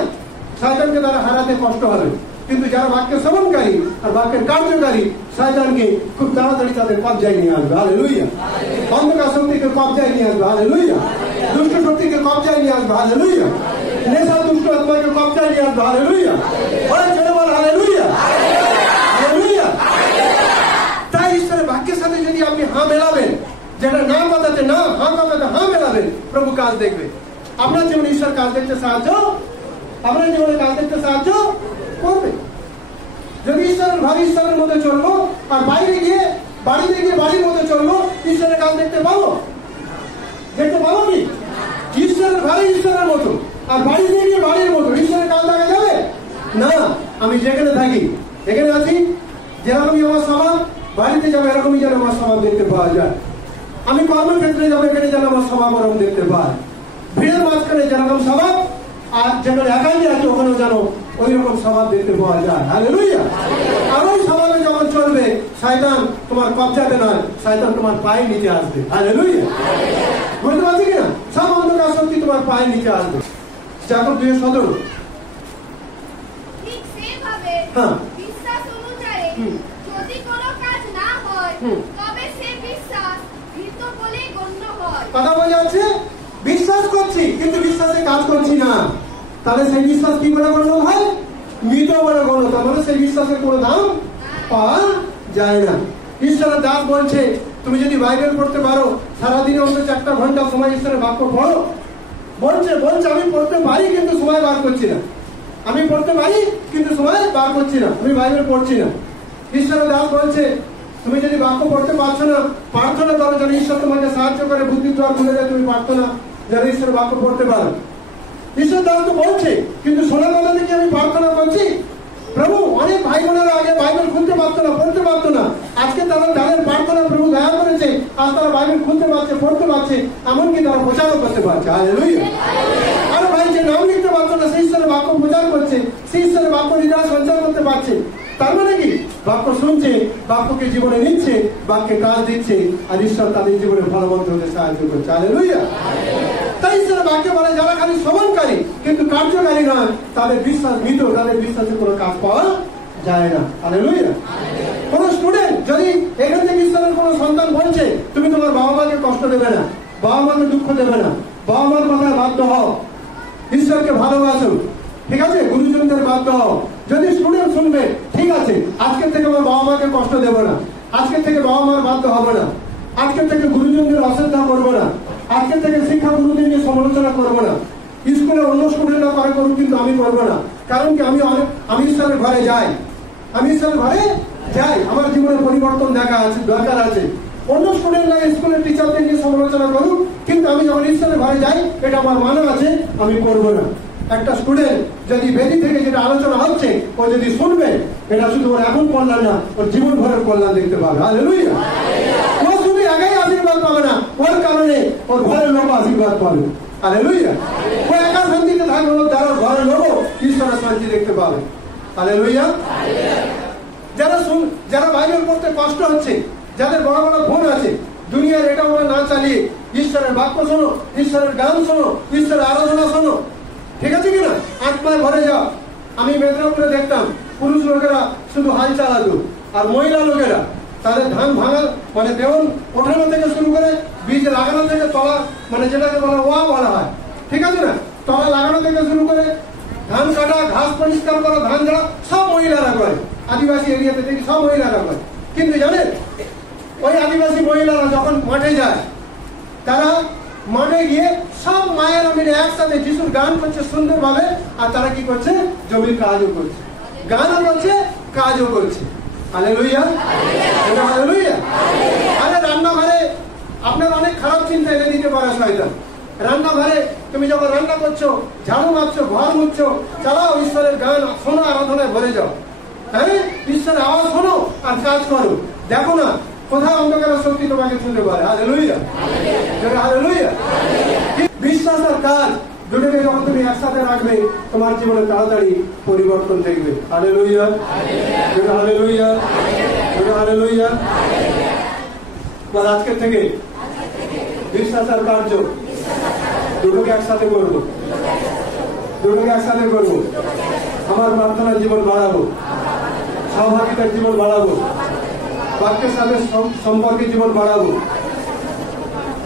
শয়তানকে তারা হারাতে কষ্ট হবে। কিন্তু যারা বাক্যের শ্রবণকারী আর বাক্যের কার্যকারী, শয়তানকে খুব তাড়াতাড়ি তাদের কবজায় নিয়ে আসবে। হালেলুয়া। অন্ধকার শক্তিকে কবজায় নিয়ে আসবে। হালেলুয়া। দুষ্ট শক্তিকে কবজায় নিয়ে আসবে। হালেলুয়া। নেশা দুষ্ট আত্মাকে কবজায় নিয়ে আসবে। হালেলুয়া। ওরা ছেড়ে বল হালেলুয়া। হালেলুয়া। তাই ঈশ্বরের বাক্যের সাথে যদি আপনি হাঁ মেলাবেন, যেটা না কথাতে না, হাঁ কথাতে হাঁ মেলাবেন, প্রভু কাজ দেখবে। আপনার জীবনে ঈশ্বর কাজ দেখতে সাহায্য, আপনার জীবনে কাজ দেখতে সাহায্য করবে। যদি ঈশ্বরের ঘরে ঈশ্বরের মধ্যে চলবো আর বাইরে গিয়ে বাড়িতে গিয়ে বাড়ির মধ্যে চলবো, ঈশ্বরের কাজ দেখতে পাবো? দেখতে পাবো কি? ঈশ্বরের ঘরে ঈশ্বরের মতো আর বাড়িতে গিয়ে বাড়ির মতো ঈশ্বরের কাজ দেখা যাবে না। আমি যেখানে থাকি, এখানে আছি, যেরকমই আমার স্বভাব, বাড়িতে যাবো এরকমই যেন আমার স্বভাব দেখতে পাওয়া যায়। আমি কর্মক্ষেত্রে যাবো, এখানে যেন আমার স্বভাব ওরকম দেখতে পাই। ভিড়ের মাঝখানে যেরকম স্বভাব, আর যেখানে একাই আছে ওখানেও যেন ওই রকম স্বভাব দেখতে পাওয়া যায়। হালেলুয়া। আর ওই স্বভাবে যখন চলবে, শয়তান তোমার কবজাতে নয়, শয়তান তোমার পায়ের নিচে আসবে। হালেলুয়া। বুঝতে পারছি কিনা? সব অন্ধকার শক্তি তোমার পায়ের নিচে আসবে। যাকব 2:17। ঠিক সেভাবে বিশ্বাস অনুযায়ী যদি কোনো কাজ না হয়, তবে সে বিশ্বাস মৃত বলে গণ্য হয়। কথা বোঝা যাচ্ছে? বিশ্বাস করছি কিন্তু বিশ্বাসে কাজ করছি না, তাহলে সেই বিশ্বাস কি বলে গণ্য হয়? মৃত বলে গণ্য। তার মানে সেই বিশ্বাসের কোনো দাম পাওয়া যায় না। ঈশ্বরের দাস বলছে, তুমি যদি বাইবেল পড়তে পারো, সারাদিনে অন্তত 4 ঘন্টা সময় ঈশ্বরের বাক্য পড়ো। বলছে আমি পড়তে পারি কিন্তু সময় বার করছি না। আমি পড়তে পারি কিন্তু সময় বার করছি না, আমি বাইবেল পড়ছি না। ঈশ্বরের দাস বলছে, তুমি যদি বাক্য পড়তে পারছো না, প্রার্থনা করো যেন ঈশ্বর তোমাকে সাহায্য করে, বুদ্ধি দ্বার খুলে দেয়, তুমি প্রার্থনা যেন ঈশ্বরের বাক্য পড়তে পারো। ঈশ্বর দাস তো বলছে, কিন্তু শোনার কথা থেকে আমি প্রার্থনা করছি। প্রভু, অনেক ভাই বোনেরা আগে বাইবেল খুলতে পারতো না, পড়তে পারতো না, আজকে তারা যাদের প্রার্থনা প্রভু দয়া করেছে, আজ তারা বাইবেল খুলতে পারছে, পড়তে পারছে, এমনকি তারা প্রচারও করতে পারছে। হালেলুয়া। আর ভাই যে নাম লিখতে পারতো না, সেই ঈশ্বরের বাক্য প্রচার করছে, সেই ঈশ্বরের বাক্য হৃদয় সঞ্চার করতে পারছে। তার মানে কি? বাক্য শুনছে, বাক্যকে জীবনে নিচ্ছে, বাক্যে কাজ দিচ্ছে, আর ঈশ্বর তাদের জীবনে ফলবন্ত হতে সাহায্য করছে। হালেলুয়া। তাই ঈশ্বরের বাক্য বলে, যারা খালি শ্রবণকারী কিন্তু কার্যকারী নয়, তাদের বিশ্বাস মৃত, তাদের বিশ্বাসে কোনো কাজ পাওয়া যায় না। হালেলুয়া। কোন স্টুডেন্ট যদি এখান থেকে ঈশ্বরের কোন সন্তান বলছে, তুমি তোমার বাবা মাকে কষ্ট দেবে না, বাবা মাকে দুঃখ দেবে না, বাবা মার কথায় বাধ্য হও, ঈশ্বরকে ভালোবাসো, ঠিক আছে, গুরুজনদের বাধ্য হও। যদি স্টুডেন্ট শুনবে, ঠিক আছে, আজকের থেকে আমার বাবা মাকে কষ্ট দেব না, আজকের থেকে বাবা মার বাধ্য হবো না, আজকের থেকে গুরুজনদের অশ্রদ্ধা করবো না, আজকের থেকে শিক্ষা গুরুদের নিয়ে সমালোচনা করবো না, স্কুলে অন্য স্টুডেন্টরা করে করুক কিন্তু আমি করবো না। কারণ কি? আমি ঈশ্বরের ঘরে যাই, আমি ঈশ্বরের ঘরে যাই, আমার জীবনে পরিবর্তন দেখা আছে, দরকার আছে। অন্য স্টুডেন্টরা স্কুলের টিচারদের নিয়ে সমালোচনা করুক, কিন্তু আমি যখন ঈশ্বরের ঘরে যাই, এটা আমার মানা আছে, আমি করবো না। একটা স্টুডেন্ট যদি বেদি থেকে যেটা আলোচনা হচ্ছে, ও যদি শুনবে, এটা শুধু ওর এখন কল্যাণ না, ওর জীবন ভরের কল্যাণ দেখতে পাবে। হালেলুয়া। ও শুধু একাই আশীর্বাদ পাবে না, ওর কারণে ওর ঘরের লোক আশীর্বাদ পাবে। হালেলুয়া। ও একা শান্তিতে থাকবে, ওর দ্বারা ঘরের লোক ঈশ্বরের শান্তি দেখতে পাবে। হালেলুয়া। যারা বাইবেল পড়তে কষ্ট হচ্ছে, যাদের বড় বড় ফোন আছে, দুনিয়ার এটা ওরা না চালিয়ে ঈশ্বরের বাক্য শোনো, ঈশ্বরের গান শোনো, ঈশ্বরের আরাধনা শোনো, ঠিক আছে কিনা? আত্মায় ভরে যাও। আমি মেদিনীপুরে দেখতাম, পুরুষ লোকেরা শুধু হাল চালাতো, আর মহিলা লোকেরা তাদের ধান ভাঙা, মানে দেওয়ান ওঠানো থেকে শুরু করে বীজ লাগানো থেকে তলা, মানে যেটাকে বলা ওয়া বলা হয়, ঠিক আছে না, তলা লাগানো থেকে শুরু করে ধান কাটা, ঘাস পরিষ্কার করা, ধান ঝাড়া, সব মহিলারা করে। আদিবাসী এরিয়াতে দেখি সব মহিলারা করে। কিন্তু জানেন, ওই আদিবাসী মহিলারা যখন মাঠে যায়, তারা মাঠে গিয়ে সব মায়েরা মিলে একসাথে যিশুর গান করছে সুন্দরভাবে, আর তারা কি করছে? জমির কাজও করছে, গানও করছে, কাজও করছে। হালেলুয়া। হালেলুয়া। আরে রান্নাঘরে আপনার অনেক খারাপ চিন্তা এনে দিতে পারে শয়তান। রান্নাঘরে তুমি যখন রান্না করছো, ঝাড়ু মারছো, ঘর মুছছো, চালাও ঈশ্বরের গান, শোনো, আরাধনায় ভরে যাও। হ্যাঁ, ঈশ্বরের আওয়াজ শোনো আর কাজ করো। দেখো না কোথায় অন্ধকারের শক্তি তোমাকে ছুঁতে পারে। হালেলুয়া। হালেলুয়া। বিশ্বাস আর কাজ দুটোকে যখন তুমি একসাথে রাখবে তোমার জীবনে তাড়াতাড়ি পরিবর্তন দেখবে। Hallelujah, hallelujah, hallelujah. আজকের থেকে বিশ্বাস আর কার্য দুটোকে একসাথে করবো, দুটোকে একসাথে করবো। আমার প্রার্থনার জীবন বাড়াবো, সহভাগিতার জীবন বাড়াবো, বাক্যের সাথে সম্পর্কের জীবন বাড়াবো।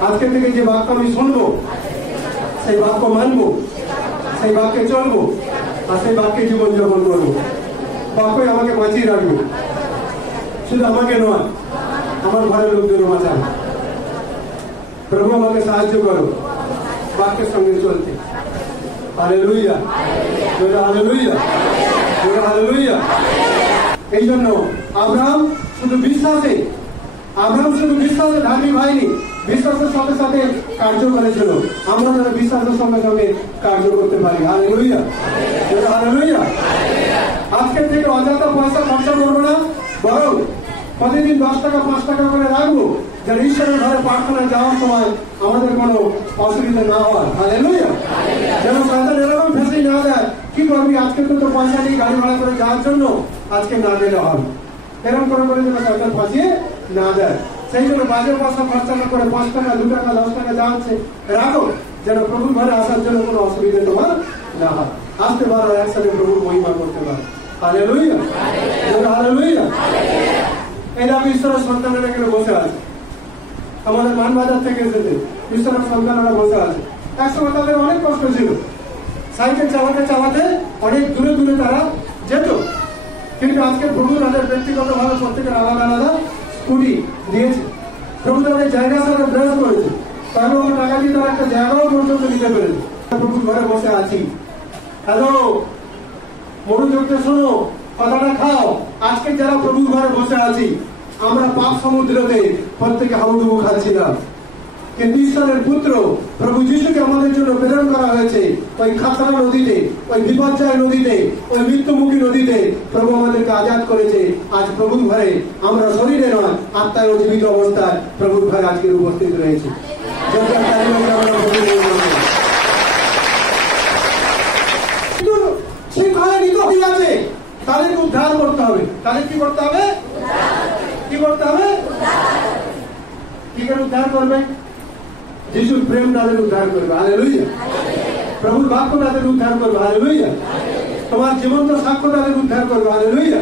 আজকে থেকে যে বাক্য আমি শুনবো সেই বাক্য মানবো, সেই বাক্যে চলবো, আর সেই বাক্যে জীবন যাপন করবো। বাক্যই আমাকে বাঁচিয়ে রাখবে, শুধু আমাকে নয়, আমার ঘরের লোকদেরও বাঁচাবে। প্রভু আমাকে সাহায্য করো বাক্যের সঙ্গে চলতে। Hallelujah, hallelujah, hallelujah. এই জন্য আব্রাহাম শুধু বিশ্বাসে ধার্মিক হয়নি, বিশ্বাসের সাথে সাথে কার্য করেছিল। আমরা যারা বিশ্বাসের সঙ্গে সঙ্গে কার্য করতে পারি। Hallelujah, hallelujah. আজকের থেকে অযথা পয়সা খরচা করবো না, বরং প্রতিদিন 10 টাকা 5 টাকা করে রাখবো, যেন ঈশ্বরের ঘরে প্রার্থনায় যাওয়ার সময় আমাদের কোনো অসুবিধা না হয়। হালেলুয়া। যেন শয়তান এরকম ফেসে না দেয়, কি করবি আজকে তো পয়সা নেই গাড়ি ভাড়া করে যাওয়ার জন্য, আজকে না দিলে হবে, এরকম করে যেন শয়তান ফাঁসিয়ে না দেয়। সেই জন্য বাজে পয়সা খরচা না করে 5 টাকা 2 টাকা 10 টাকা যা হচ্ছে রাখো, যেন প্রভুর ঘরে আসার জন্য কোনো অসুবিধা তোমার না হয়। আসতে পারো, একসাথে প্রভুর মহিমা করতে পারো। Hallelujah, hallelujah. এই দেখো ঈশ্বরের সন্তানেরা এখানে বসে আছে, আমাদের মানবাজার থেকে এসেছে ঈশ্বরের সন্তানেরা বসে আছে। একসময় তাদের অনেক কষ্ট ছিল, সাইকেল চালাতে চালাতে অনেক দূরে দূরে তারা যেত, কিন্তু আজকে প্রভু তাদের ব্যক্তিগত ভাবে প্রত্যেকের আলাদা আলাদা স্কুটি দিয়েছে। প্রভু তাদের জায়গার সাথে ব্রেস করেছে, তারপর টাকা দিয়ে তারা একটা জায়গাও পর্যন্ত নিতে পেরেছে। প্রভুর ঘরে বসে আছি। হ্যালো, মনোযোগ দিয়ে শোনো, কথাটা খাও। আজকে যারা প্রভুর ঘরে বসে আছি, আমরা পাপ সমুদ্রতে প্রত্যেকে হাবুডুবু খাচ্ছিলাম, কিন্তু ঈশ্বরের পুত্র প্রভু যিশুকে আমাদের জন্য প্রেরণ করা হয়েছে। ওই খাতরা নদীতে, ওই বিপর্যয় নদীতে, ওই মৃত্যুমুখী নদীতে প্রভু আমাদেরকে আজাদ করেছে। আজ প্রভুর ঘরে আমরা শরীরে নয়, আত্মায় জীবিত অবস্থায় প্রভুর ঘরে আজকে উপস্থিত রয়েছে। শৃঙ্খলা নিত হয়ে আছে, তাদেরকে উদ্ধার করতে হবে। তাদের কি করতে হবে? কি করতে হবে? কি করে উদ্ধার করবে? যিশুর প্রেম তাদের উদ্ধার করবে। হালেলুয়া। প্রভুর বাক্য তাদের উদ্ধার করবে। হালেলুয়া। তোমার জীবন্ত সাক্ষ্য তাদের উদ্ধার করবে। হালেলুয়া।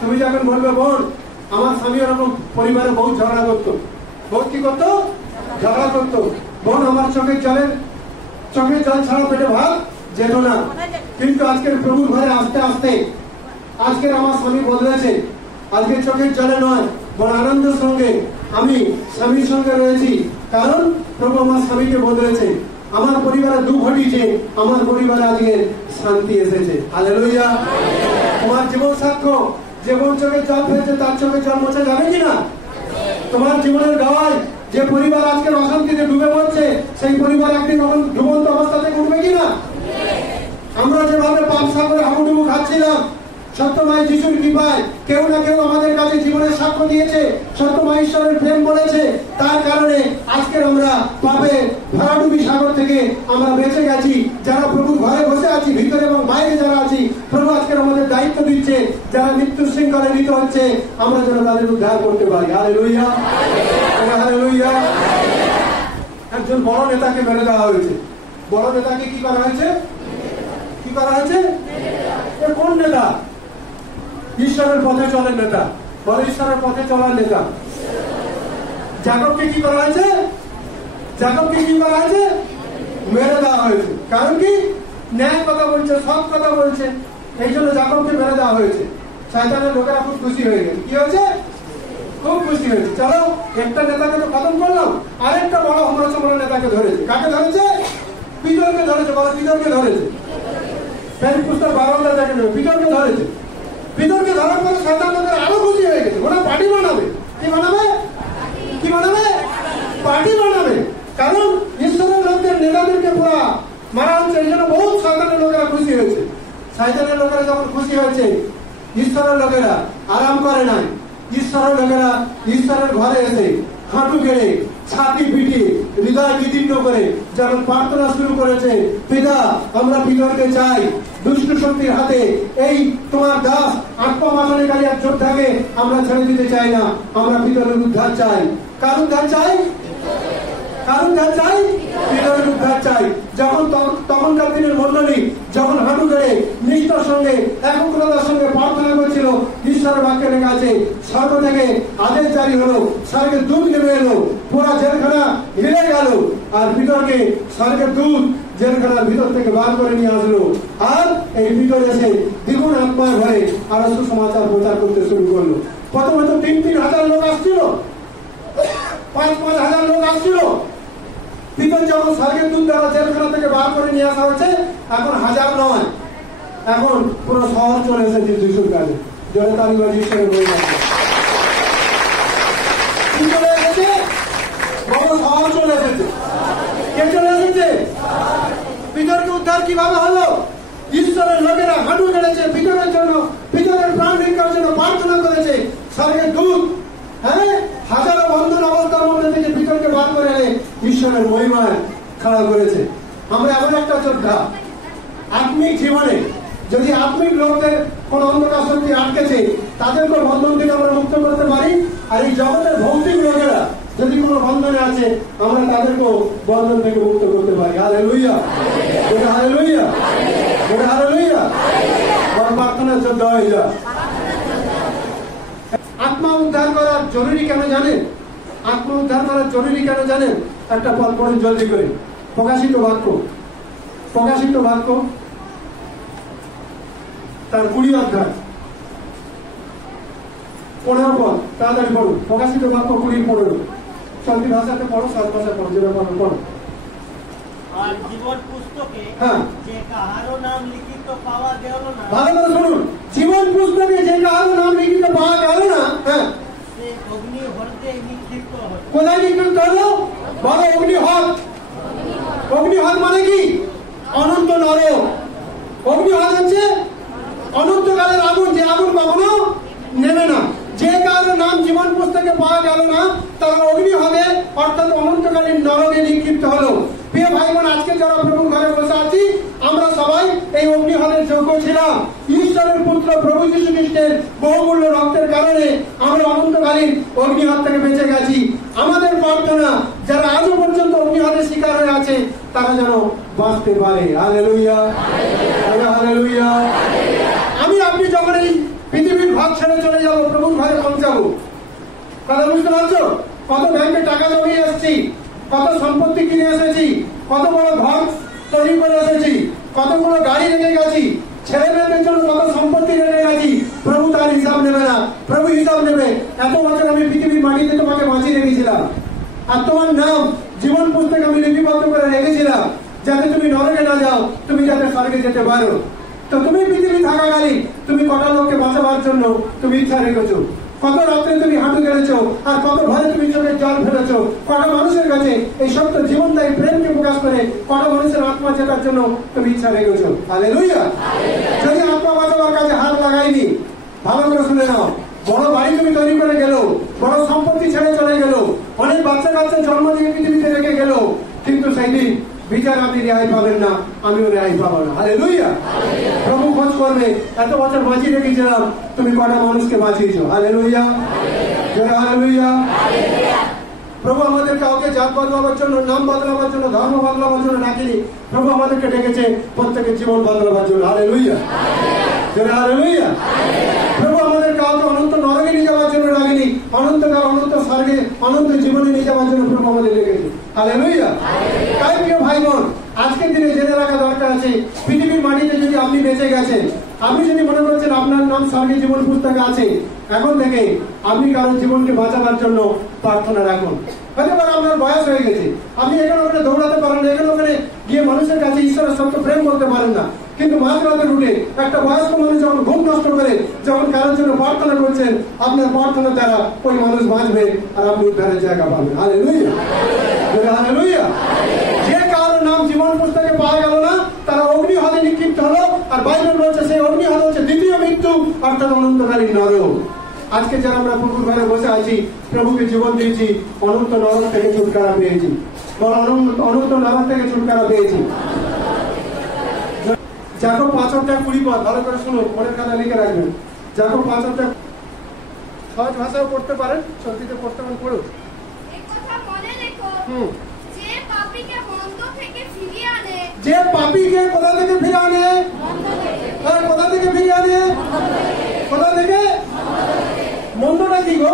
তুমি যখন বলবে, বোন আমার স্বামী এরকম পরিবারে বহুত ঝগড়া করতো, বহুত কি করতো? ঝগড়া করতো। বোন আমার চোখের জল ছাড়া পেটে ভাত যেত না, কিন্তু আজকের প্রভুর ঘরে আসতে আসতে আজকের আমার স্বামী বদলেছে। আজকে চোখের জলে নয়, বড় আনন্দের সঙ্গে আমি স্বামীর সঙ্গে রয়েছি, কারণ প্রভু আমার স্বামীকে বদলেছে। আমার পরিবারে দুঃখ ঘটিছে, আমার পরিবারে আজকে শান্তি এসেছে। হালেলুয়া। তোমার জীবন সাক্ষ্য, যে বোন চোখের জল ফেলছে তার চোখের জল মোছা যাবে কিনা? তোমার জীবনের গাওয়ায় যে পরিবার আজকের অশান্তিতে ডুবে পড়ছে, সেই পরিবার একদিন তখন ডুবন্ত অবস্থা থেকে উঠবে কিনা? আমরা যেভাবে পাপ সাগরে হাবুডুবু খাচ্ছিলাম, সত্যময় যিশুর কৃপায় কেউ না কেউ আমাদের কাছে জীবনের সাক্ষ্য দিয়েছে, সত্যময় ঈশ্বরের প্রেম বলেছে। তার কারণে আজকের আমরা পাপে ভরাডুবি সাগর থেকে আমরা বেঁচে গেছি। যারা প্রভুর ঘরে বসে আছি, ভিতরে এবং বাইরে যারা আছি, প্রভু আজকের আমাদের দায়িত্ব দিচ্ছে। যারা মৃত্যুর শৃঙ্খলে নিতে হচ্ছে, আমরা যেন তাদের উদ্ধার করতে পারি। Hallelujah, hallelujah. একজন বড় নেতাকে মেরে দেওয়া হয়েছে। বড় নেতাকে কি করা হয়েছে? কি করা হয়েছে? কোন নেতা? ঈশ্বরের পথে চলেন নেতা, বলে ঈশ্বরের পথে চলার নেতা। যাকবকে কি করা হয়েছে? যাকবকে কি করা হয়েছে? মেরে দেওয়া হয়েছে। কারণ কি? ন্যায় কথা বলছে, সৎ কথা বলছে, এই জন্য যাকবকে মেরে দেওয়া হয়েছে। শয়তানের লোকেরা খুব খুশি হয়ে গেছে। কি হয়েছে? খুব খুশি হয়েছে। চলো, একটা নেতাকে তো খতম করলাম, আরেকটা বড় হমরচমরা নেতাকে ধরেছে। কাকে ধরেছে? পিতরকে ধরেছে। বলে পিতরকে ধরেছে। পুস্তক 12 দেখে নেবে, পিতরকে ধরেছে। পিতরকে ধরার পরে শয়তান লোকেরা আরো খুশি হয়ে গেছে। ওরা পার্টি বানাবে। কি বানাবে? কি বানাবে? পার্টি বানাবে। কারণ ঈশ্বরের লোকদের নেতাদেরকে পুরা মারা হচ্ছে, এই জন্য বহু শয়তানের লোকেরা খুশি হয়েছে। শয়তানের লোকেরা যখন খুশি হয়েছে, ঈশ্বরের লোকেরা আরাম করে নাই। ঈশ্বরের লোকেরা ঈশ্বরের ঘরে এসে হাঁটু গেড়ে ছাতি পিটিয়ে হৃদয় বিদীর্ণ করে যখন প্রার্থনা শুরু করেছে, পিতা আমরা পিতরকে চাই, দুষ্ট শক্তির হাতে এই তোমার দাস আত্মমাননকারী এক যোদ্ধাকে আমরা ছেড়ে দিতে চাই না, আমরা পিতরের উদ্ধার চাই। কার উদ্ধার চাই? কার উদ্ধার চাই? পিতরের উদ্ধার চাই। যখন তখনকার দিনের মণ্ডলী যখন হাঁটু গেড়ে নিষ্ঠার সঙ্গে একগ্রতার সঙ্গে প্রার্থনা করছিল, ঈশ্বরের বাক্যে লেখা আছে স্বর্গ থেকে আদেশ জারি হলো, স্বর্গের দূত নেমে এলো, পুরা জেলখানা হিলে গেল, আর পিতরকে স্বর্গের দূত জেলখানার ভিতর থেকে বার করে নিয়ে আসলো। আর এই ভিতর এসে দ্বিগুণ আত্মায় ভরে আরো সুসমাচার প্রচার করতে শুরু করলো। প্রথমে তো 3,000 লোক আসছিল, 5,000 লোক আসছিল। পিতর যখন স্বর্গের দূত দ্বারা জেলখানা থেকে বার করে নিয়ে আসা হচ্ছে, এখন 1000 নয়, এখন পুরো শহর চলে এসেছে যিশুর কাছে। জয় তালিবাজি ঈশ্বরের বই আছে, কি চলে এসেছে? বড় শহর চলে এসেছে। কে চলে এসেছে? পিতরকে উদ্ধার কিভাবে হলো? ঈশ্বরের লোকেরা হাঁটু গেড়েছে পিতরের জন্য, পিতরের প্রাণ ভিক্ষার জন্য প্রার্থনা করেছে। স্বর্গের দূত হাজারো বন্ধন অবস্থার মধ্যে থেকে পিতরকে বার করে এনে ঈশ্বরের মহিমায় খাড়া করেছে। আমরা এমন একটা যোদ্ধা, আত্মিক জীবনে যদি আত্মিক লোকদের কোন অন্ধকার শক্তি আটকেছে, তাদেরকে বন্ধন থেকে আমরা মুক্ত করতে পারি। আর এই জগতের ভৌতিক লোকেরা যদি কোনো বন্ধনে আছে, আমরা তাদেরকেও বন্ধন থেকে মুক্ত করতে পারি। Hallelujah, hallelujah, hallelujah. বড় প্রার্থনার যোদ্ধা হয়ে যা। আত্মা উদ্ধার করার জরুরি কেন জানেন? আত্মা উদ্ধার করার জরুরি কেন জানেন? একটা পদ পড়েন জলদি করে। প্রকাশিত বাক্য, প্রকাশিত বাক্য তার 20 অধ্যায় 15 পদ, তাড়াতাড়ি পড়ো। প্রকাশিত বাক্য 20-15। চলতি ভাষাতে পড়ো, সব ভাষা পড়ো, যেটা পড়ো পড়ো। আর জীবন পুস্তকে যে কাহারো নাম লিখিত পাওয়া গেল না, ভালো করে শুনুন, জীবন পুস্তকে যে কাহারো নাম লিখিত পাওয়া গেল না, হ্যাঁ, সে অগ্নি হতে নিক্ষিপ্ত হয়। কোথায় নিক্ষিপ্ত হলো? বলো অগ্নিহত। অগ্নিহত মানে কি? অনন্ত নরক। অগ্নিহত হচ্ছে অনন্তকালের আগুন, যে আগুন কখনো নেবে না। যে কারো নাম জীবন পুস্তকে পাওয়া গেল না, তারা অগ্নি হবে, অর্থাৎ অনন্তকালীন নরকে নিক্ষিপ্ত হলো। প্রিয় ভাই বোন, আজকে যারা প্রভুর ঘরে বসে আছি, আমরা সবাই এই অগ্নিহতের যোগ্য ছিলাম। ঈশ্বরের পুত্র প্রভু যীশু খ্রিস্টের বহুমূল্য রক্তের কারণে আমরা অনন্তকালীন অগ্নিহত থেকে বেঁচে গেছি। আমাদের প্রার্থনা, যারা আজও পর্যন্ত অগ্নিহতের শিকার হয়ে আছে, তারা যেন বাঁচতে পারে। Hallelujah, hallelujah. আমি আপনি যখন এই পৃথিবীর ভাগ ছেড়ে চলে যাবো, প্রভুর ঘরে পৌঁছাবো, কথা বুঝতে পারছো? কত ব্যাংকে টাকা জমিয়ে এসেছি, কত সম্পত্তি কিনে এসেছি, কত বড় ঘর তৈরি করে এসেছি, কত বড় গাড়ি রেখে গেছি, ছেলে মেয়েদের জন্য কত সম্পত্তি রেখে গেছি। প্রভু তার হিসাব নেবে না, প্রভু হিসাব নেবে এত বছর আমি পৃথিবীর মাটিতে তোমাকে বাঁচিয়ে রেখেছিলাম, আর তোমার নাম জীবন পুস্তকে আমি লিপিবদ্ধ করে রেখেছিলাম, যাতে তুমি নরকে না যাও, তুমি যাতে স্বর্গে যেতে পারো। তো তুমি পৃথিবী থাকাকালীন তুমি কটা লোককে বাঁচাবার জন্য তুমি ইচ্ছা রেখেছো, কত রাত্রে তুমি হাঁটু গেড়েছো, আর কত ভয়ে তুমি চোখের জল ফেলেছো, কটা মানুষের কাছে এই সত্য জীবনদায়ী প্রেমকে প্রকাশ করে কটা মানুষের আত্মা জেতার জন্য তুমি ইচ্ছা রেখেছো। হালেলুয়া। যদি আত্মা বাঁচাবার কাছে হাত লাগাইনি, ভালো করে শুনে নাও, বড় বাড়ি তুমি তৈরি করে গেল, বড় সম্পত্তি ছেড়ে চলে গেল, অনেক বাচ্চা কাচ্চা জন্ম দিয়ে পৃথিবীতে রেখে গেল, কিন্তু সেই দিন বিচার আপনি রেহাই পাবেন না, আমিও রেহাই পাবো না। হালেলুয়া। প্রভু খোঁজ করবে, এত বছর বাঁচিয়ে রেখেছিলাম, তুমি কটা মানুষকে বাঁচিয়েছো। Hallelujah, hallelujah. প্রভু আমাদের কাউকে জাত বদলাবার জন্য, নাম বদলাবার জন্য, ধর্ম বদলাবার জন্য ডাকিনি। প্রভু আমাদেরকে ডেকেছে প্রত্যেকের জীবন বদলাবার জন্য। Hallelujah, hallelujah. প্রভু আমাদের কাউকে অনন্ত নরকে নিয়ে যাওয়ার জন্য ডাকিনি, অনন্তকাল অনন্ত স্বর্গে অনন্ত জীবনে নিয়ে যাওয়ার জন্য প্রভু আমাদের ডেকেছে। হালেলুয়া। তাই প্রিয় ভাই বোন, আজকের দিনে জেনে রাখা দরকার আছে, পৃথিবীর মাটিতে যদি আপনি বেঁচে গেছেন, আপনি যদি মনে করছেন আপনার নাম স্বর্গের জীবন পুস্তকে আছে, এখন থেকে আপনি কারোর জীবনকে বাঁচাবার জন্য প্রার্থনা রাখুন। হতে পারে আপনার বয়স হয়ে গেছে, আপনি এখানে ওখানে দৌড়াতে পারেন না, এখানে ওখানে গিয়ে মানুষের কাছে ঈশ্বরের সত্য প্রেম করতে পারেন না, কিন্তু মাঝরাতে উঠে একটা বয়স্ক মানুষ যখন ঘুম নষ্ট করে যখন কারোর জন্য প্রার্থনা করছেন, আপনার প্রার্থনা দ্বারা ওই মানুষ বাঁচবে আর আপনি উদ্ধারের জায়গা পাবেন। Hallelujah, hallelujah. যে কারোর নাম জীবন পুস্তকে পাওয়া গেল না, তারা অগ্নিহতে নিক্ষিপ্ত হলো, আর বাইবেল বলছে সেই অগ্নিহত হচ্ছে দ্বিতীয় মৃত্যু, অর্থাৎ অনন্তকালীন নরক। আজকে যারা আমরা পুকুর ঘরে বসে আছি, প্রভুকে জীবন দিয়েছি, অনন্ত নরক থেকে ছুটকারা পেয়েছি, অনন্ত নরক থেকে ছুটকারা পেয়েছি। যাকব 5:20 ভালো করে শুনো, মনের খাতা লিখে রাখবেন। যাকব 5:20 সহজ ভাষাও পড়তে পারেন, চলতিতে পড়তে পারেন, পড়ুন। এই কথা মনে রেখো, যে পাপীকে মন্দ থেকে ফিরিয়ে আনে, যে পাপীকে কোথা থেকে ফিরিয়ে আনে? কোথা থেকে ফিরিয়ে আনে? কোথা থেকে? মন্দটা কি গো?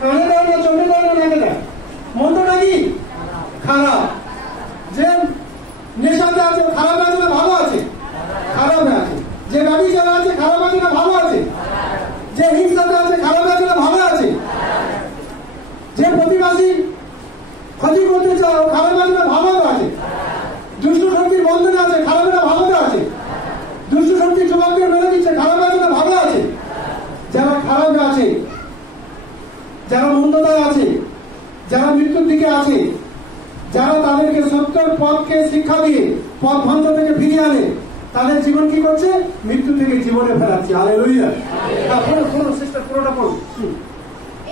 কানে দেয় না, চোখে দেয় না, নাকে দেয়? মন্দটা কি? খারাপ। যে নেশাতে আছে খারাপ আছে না ভালো আছে? খারাপ আছে। যে ব্যভিচার আছে খারাপ আছে না ভালো আছে? যে হিংসাতে আছে খারাপ আছে না ভালো আছে? যে প্রতিবাসী ক্ষতি করতে চাও খারাপ আছে না ভালো আছে? দুষ্ট শক্তির বন্ধনে আছে খারাপ না ভালো আছে? দুষ্ট শক্তির যুবকদের মেরে দিচ্ছে খারাপ আছে না ভালো আছে? যারা খারাপ আছে, যারা মন্দতায় আছে, যারা মৃত্যুর দিকে আছে, যারা তাদেরকে সত্যের পথকে শিক্ষা দিয়ে পথ ভ্রান্ত থেকে ফিরিয়ে আনে, তাদের জীবন কি করছে? মৃত্যু থেকে জীবনে ফেরাচ্ছে। হালেলুয়া। পড়ুন সিস্টার, পুরোটা পড়ুন।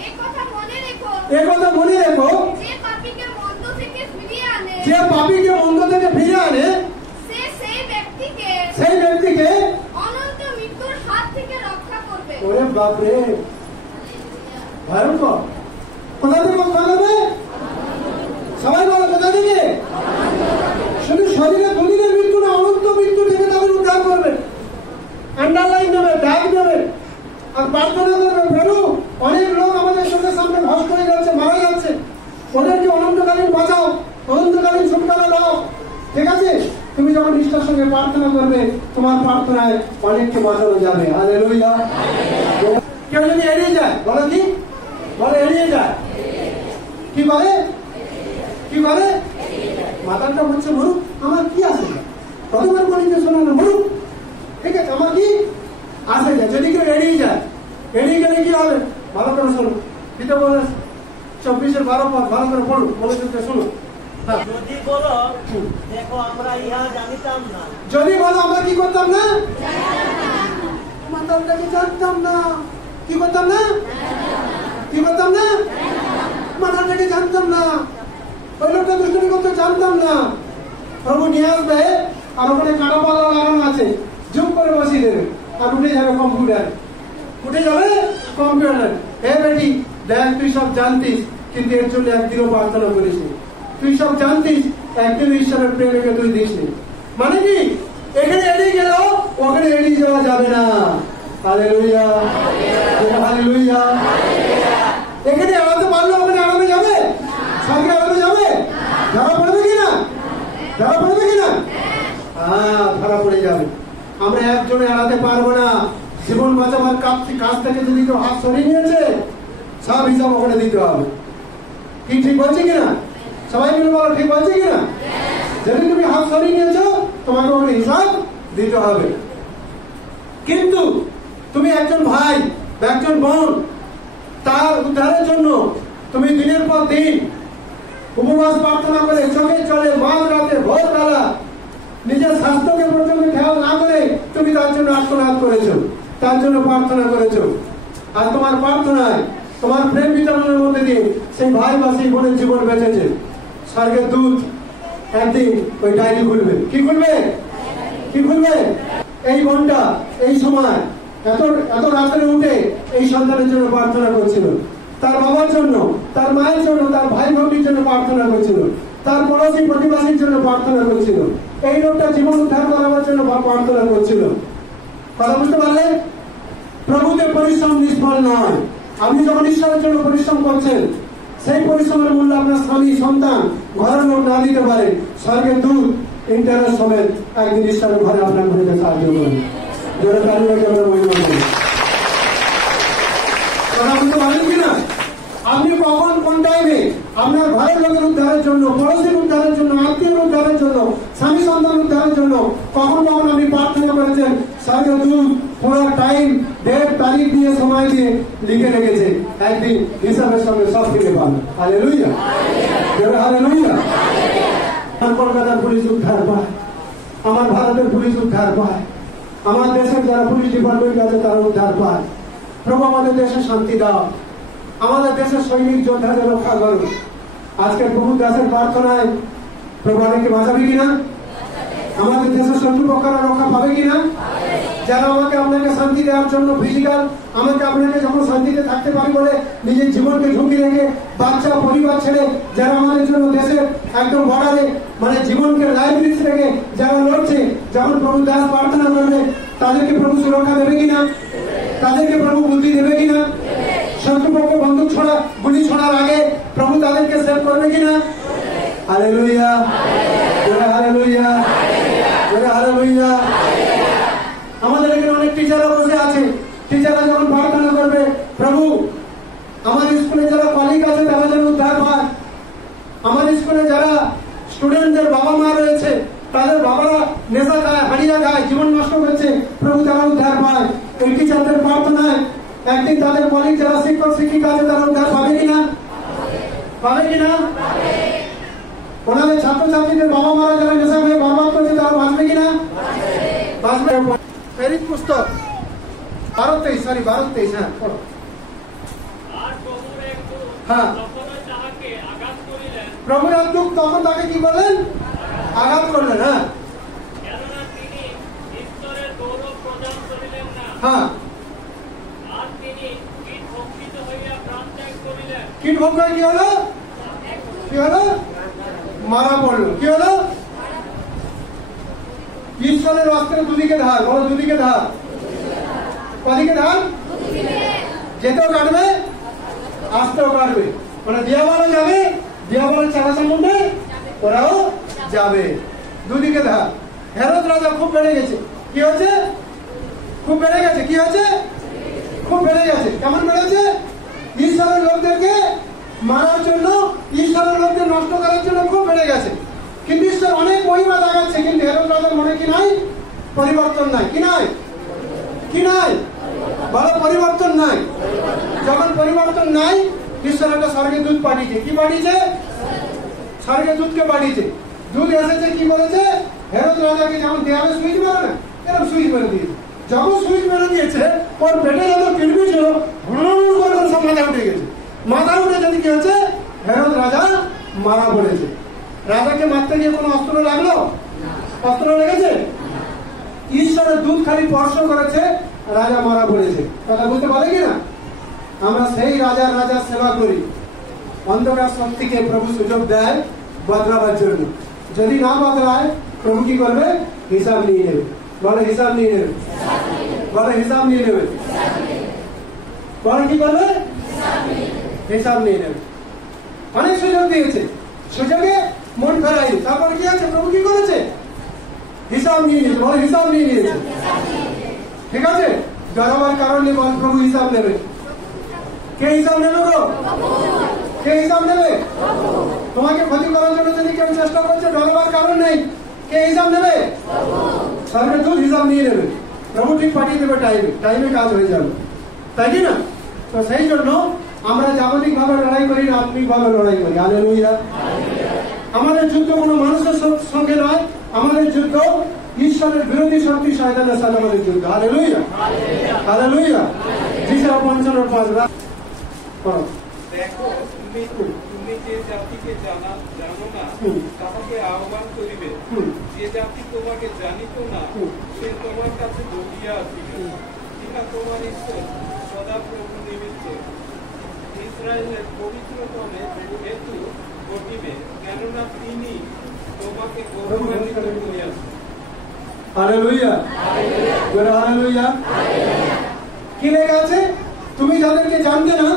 এই কথা মনে রেখো, এই কথা মনে রেখো, যে পাপীকে মন্দ থেকে ফিরিয়ে আনে, যে পাপীকে মন্দ থেকে ফিরিয়ে আনে, সেই ব্যক্তিকে অনন্ত মৃত্যুর হাত থেকে রক্ষা করবে। ওরে বাপরে, ভয়ঙ্কর। কোথা থেকে রক্ষা করবে? সবাই বলো কোথা থেকে? শুধু শরীরে দুদিনের মৃত্যু না, অনন্ত মৃত্যু থেকে তাদের উদ্ধার করবে। আন্ডারলাইন দেবে, ডাক দেবে, আর প্রার্থনা করবে, প্রভু অনেক লোক আমাদের চোখের সামনে ধস করে যাচ্ছে, মারা যাচ্ছে, ওদেরকে অনন্তকালীন বাঁচাও, অনন্তকালীন ছুটকারা দাও। ঠিক আছে? তুমি যখন নিষ্ঠার সঙ্গে প্রার্থনা করবে, তোমার প্রার্থনায় অনেককে বাঁচানো যাবে। হালেলুয়া। কেউ যদি এড়িয়ে যায়, বলো কি বলে? এড়িয়ে যায়। কি বলে? কি বলে? মাতাটা হচ্ছে মরুক, আমার কি আসে যায়? কতবার বলিতে শোনানো মরুক, ঠিক আছে, আমার কি আসে যায়? যদি কেউ এড়িয়ে যায়, এড়িয়ে গেলে কি হবে? ভালো করে শুনুন। দিতে বলে 24:12 ভালো করে পড়ুন, বলে শুনুন। যদি বলো দেখো আমরা ইহা জানিতাম না, যদি বলো আমরা কি করতাম না? মাতাটাকে জানতাম না। কি করতাম না? কি করতাম না? মাতাটাকে জানতাম না। ওই লোকটা দুষ্টুমি করতে জানতাম না। প্রভু নিয়ে আসবে, আর ওখানে কাঁটাপালা লাগানো আছে, জুম করে বসিয়ে দেবে, আর উঠে যাবে কম্পিউটার, উঠে যাবে কম্পিউটার। হে বেটি দেখ, তুই সব জানতিস, কিন্তু এর জন্য একদিনও প্রার্থনা করিস নি। তুই সব জানতিস, একদিন ঈশ্বরের প্রেমকে তুই দিসনি। মানে কি? এখানে এড়িয়ে গেল, ওখানে এড়িয়ে যাওয়া যাবে না। Hallelujah, hallelujah. এখানে এড়াতে পারলে ওখানে এড়াতে যাবে, সঙ্গে এড়াতে যাবে। ধরা পড়বে কিনা? ধরা পড়বে কিনা? হ্যাঁ, ধরা পড়ে যাবে। আমরা একজনে এড়াতে পারবো না। জীবন বাঁচাবার কাছ থেকে যদি কেউ হাত সরিয়ে নিয়েছে, সব হিসাব ওখানে দিতে হবে। কি ঠিক বলছে কিনা? সবাই মিলে বলো, ঠিক বলছে কিনা? যদি তুমি হাত সরিয়ে নিয়েছো, তোমাকে ওখানে হিসাব দিতে হবে। কিন্তু তুমি একজন ভাই বা একজন বোন, তার উদ্ধারের জন্য তুমি দিনের পর দিন উপবাস প্রার্থনা করে, চোখে চলে, মাঝ রাতে, ভোরবেলা, নিজের স্বাস্থ্যকে পর্যন্ত খেয়াল না করে তুমি তার জন্য আত্মনাদ করেছো, তার জন্য প্রার্থনা করেছো। আর তোমার প্রার্থনায়, তোমার প্রেম বিতরণের মধ্যে দিয়ে সেই ভাই বা সেই বোনের জীবন বেঁচেছে। স্বর্গের দূত একদিন ওই ডায়েরি খুলবে। কি খুলবে? কি খুলবে? এই বোনটা এই সময় এত রাত্রে উঠে এই সন্তানের জন্য প্রার্থনা করছিল, তার বাবার জন্য, তার মায়ের জন্য, তার ভাই বোনের জন্য প্রার্থনা করছিল, তার পড়োশী প্রতিবাসীর জন্য প্রার্থনা করছিল, এই লোকটা জীবন উদ্ধার করার জন্য প্রার্থনা করছিল। কথা বুঝতে পারলে? প্রভুতে পরিশ্রম নিষ্ফল নয়। আপনি যখন ঈশ্বরের জন্য পরিশ্রম করছেন, সেই পরিশ্রমের মূল্য আপনার স্বামী, সন্তান, ঘরের লোক না দিতে পারে, স্বর্গের দূত ইন্টারনেট সমেত একদিন ঈশ্বরের ঘরে আপনার ঘুরতে সাহায্য করবে। কথা বুঝতে পারেন কিনা? আপনি কখন, কোন টাইমে আপনার ঘরের লোকের উদ্ধারের জন্য, পড়োশীর উদ্ধারের জন্য, আত্মীয় উদ্ধারের জন্য, স্বামী সন্তান উদ্ধারের জন্য কখন কখন আপনি প্রার্থনা করেছেন, স্বর্গের দূত পুরো টাইম, ডেট, তারিখ দিয়ে, সময় দিয়ে লিখে রেখেছে। একদিন হিসাবের সঙ্গে সব ফিরে পান। Hallelujah, hallelujah. আমার কলকাতার পুলিশ উদ্ধার পায়, আমার ভারতের পুলিশ উদ্ধার পায়, আমার দেশের যারা পুলিশ ডিপার্টমেন্ট আছে তারা উদ্ধার পায়। প্রভু আমাদের দেশে শান্তি দাও, আমাদের দেশের সৈনিক যোদ্ধাদের রক্ষা করো। আজকে প্রভু দাসের প্রার্থনায় প্রভু আমাদেরকে বাঁচাবে কিনা, আমাদের দেশের শত্রুপক্ষরা রক্ষা পাবে কিনা, যারা আমাকে আপনাকে শান্তি দেওয়ার জন্য ফিজিক্যাল আমাকে আপনাকে যখন শান্তিতে থাকতে পারি বলে নিজের জীবনকে ঝুঁকি রেখে বাচ্চা পরিবার ছেড়ে যারা আমাদের জন্য দেশের একদম বর্ডারে মানে জীবনকে লাইব্রেরি রেখে যারা লড়ছে, যখন প্রভু দাস প্রার্থনা করবে তাদেরকে প্রভু সুরক্ষা দেবে কিনা, তাদেরকে প্রভু বুদ্ধি দেবে কিনা, শত্রুপক্ষ বন্দুক ছড়া গুলি ছড়ার আগে প্রভু তাদেরকে সেভ করবে কিনা। Hallelujah, hallelujah, hallelujah. আমাদের এখানে অনেক টিচাররা বসে আছে, টিচাররা যখন প্রার্থনা করবে প্রভু আমার স্কুলে যারা কলিগ আছে তারা যেন উদ্ধার পায়, আমার স্কুলে যারা স্টুডেন্টদের বাবা মা রয়েছে তাদের বাবারা নেশা খায়, হারিয়া খায়, জীবন নষ্ট করছে, প্রভু তারা উদ্ধার পায়। এই টিচারদের প্রার্থনায় একদিন তাদের কলিগ যারা শিক্ষক শিক্ষিকা আছে তারা উদ্ধার পাবে কিনা, পাবে কিনা। ওনাদের ছাত্রছাত্রীদের বাবা মারা যারা নেশা হয়ে বরবাদ করছে তারা বাঁচবে কিনা, বাঁচবে। প্রেরিত পুস্তক 12:23 হ্যাঁ পড়ো। হ্যাঁ, প্রভুর এক দূত তখন তাকে কি করলেন, আঘাত করলেন। হ্যাঁ হ্যাঁ, কীট ভোগ করে কি হলো, কি হলো, মারা পড়লো। কি হলো, ঈশ্বরের অস্ত্রের দুদিকে ধার, বলো দুদিকে ধার, কদিকে ধার, যেতেও কাটবে আসতেও কাটবে, মানে দিয়াবারও যাবে, দিয়াবারের চারা সম্বন্ধে ওরাও যাবে, দুদিকে ধার। হেরোদ রাজা খুব বেড়ে গেছে, কি হচ্ছে, খুব বেড়ে গেছে, কি হচ্ছে, খুব বেড়ে গেছে। কেমন বেড়েছে, ঈশ্বরের লোকদেরকে মারার জন্য, ঈশ্বরের লোকদের নষ্ট করার জন্য খুব বেড়ে গেছে। কিন্তু ঈশ্বর অনেক মহিমা দেখাচ্ছে, কিন্তু হেরোদ রাজার মনে কি নাই, পরিবর্তন নাই। কি নাই, কি নাই, বড় পরিবর্তন নাই। যখন পরিবর্তন নাই, ঈশ্বর একটা স্বর্গের দূত পাঠিয়েছে। কি পাঠিয়েছে, স্বর্গের দূতকে পাঠিয়েছে। দূত এসেছে কি বলেছে, হেরোদ রাজাকে যেমন দেয়ালে সুইচ মেরে না এরকম সুইচ মেরে দিয়েছে। যখন সুইচ মেরে দিয়েছে ওর পেটে যত কিডনি ছিল সব মাথা উঠে গেছে। মাথা উঠে যদি কি হচ্ছে, হেরোদ রাজা মারা পড়েছে। রাজাকে মারতে গিয়ে কোনো অস্ত্র লাগলো, অস্ত্র লেগেছে, ঈশ্বরের দূত খালি স্পর্শ করেছে, রাজা মারা পড়েছে। কথা বুঝতে পারে কিনা। আমরা সেই রাজার সেবা করি, অন্ধকার শক্তিকে প্রভু সুযোগ দেয় বদলাবার জন্য। যদি না বদলায় প্রভু কি করবে, হিসাব নিয়ে নেবে। বলে হিসাব নিয়ে নেবে, বলে হিসাব নিয়ে নেবে, বলে কি করবে, হিসাব নিয়ে নেবে। অনেক সুযোগ দিয়েছে, সুযোগে মন ফেরাই। তারপর কি আছে, প্রভু কি করেছে, হিসাব নিয়ে নিয়েছে। বলে হিসাব নিয়ে নিয়েছে, ঠিক আছে। ডরাবার কারণ নেই, বল প্রভু হিসাব নেবে। কে হিসাব নেবে গো, কে হিসাব নেবে। তোমাকে ক্ষতি করার জন্য যদি কেউ চেষ্টা করছে, ডরাবার কারণ নেই। কে হিসাব নেবে, স্বর্গের দূত হিসাব নিয়ে নেবে। প্রভু ঠিক পাঠিয়ে দেবে টাইমে, টাইমে কাজ হয়ে যাবে, তাই কি না। তো সেই জন্য আমরা জাগতিক ভাবে লড়াই করি না, আত্মিক ভাবে লড়াই করি। হালেলুয়া। আমাদের যুদ্ধ কোনো মানুষের সঙ্গে নয়, আমাদের যুদ্ধ ঈশ্বরের বিরোধী শক্তি শয়তানের সাথে আমাদের যুদ্ধ। Hallelujah, hallelujah. যিশা 55:5 দেখো তুমি যে জাতিকে জানো না তাহাকে আহ্বান করিবে, যে জাতি তোমাকে জানিত না সে তোমার কাছে দৌড়িয়া আসিবে। ইহা তোমার ঈশ্বর সদাপ্রভু নিমিত্তে ইসরায়েলের পবিত্রতমে হেতু ঘটিবে, কেননা তিনি তোমাকে গৌরবান্বিত করিয়াছেন। Hallelujah, hallelujah. কি লেখা আছে, তুমি যাদেরকে জানবে না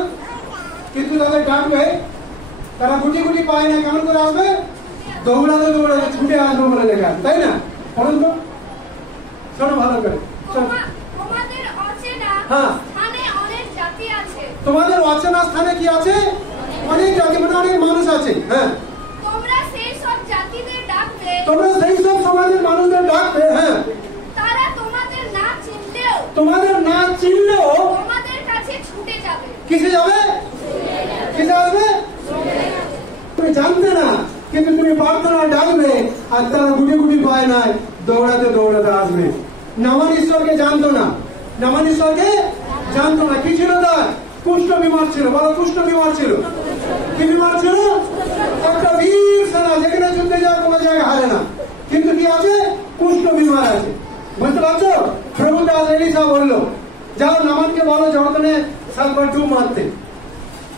কিন্তু তাদের ডাকবে, তারা গুটি গুটি পায় না, কেমন করে আসবে, দৌড়াতে দৌড়াতে ছুটে আসবে বলে লেখা, তাই না। বলুন তো, শোনো ভালো করে। তোমাদের অচেনা স্থানে অনেক জাতি আছে। তোমাদের অচেনা স্থানে কি আছে, অনেক জাতি, মানে অনেক মানুষ আছে। হ্যাঁ, তোমরা সেই সব জাতিদের ডাকবে, তোমরা সেই সব সমাজের মানুষদের ডাকবে। হ্যাঁ, তারা তোমাদের না চিনলেও, তোমাদের না চিনলেও তোমাদের কাছে ছুটে যাবে। কিসে যাবে, কিসে আসবে, তুমি জানতে না কিন্তু তুমি প্রার্থনা ডাকবে, আর তারা গুটি গুটি পায় নাই, দৌড়াতে দৌড়াতে আসবে। নামান ঈশ্বরকে জানতো না, নামান ঈশ্বরকে জানতো না। কি ছিল তার? কুষ্ঠ বিমার ছিল। বলো, কুষ্ঠ বিমার ছিল। কি বিমার ছিল? একটা বীর সেনা, যেখানে যুদ্ধে যাওয়া কোনো জায়গায় হারে না, কিন্তু কি আছে? কুষ্ঠ বিমার আছে। বুঝতে পারছো? প্রভু দাস এলিসা বললো, যাও নামানকে বলো জর্দানে 7 বার ডুব মারতে।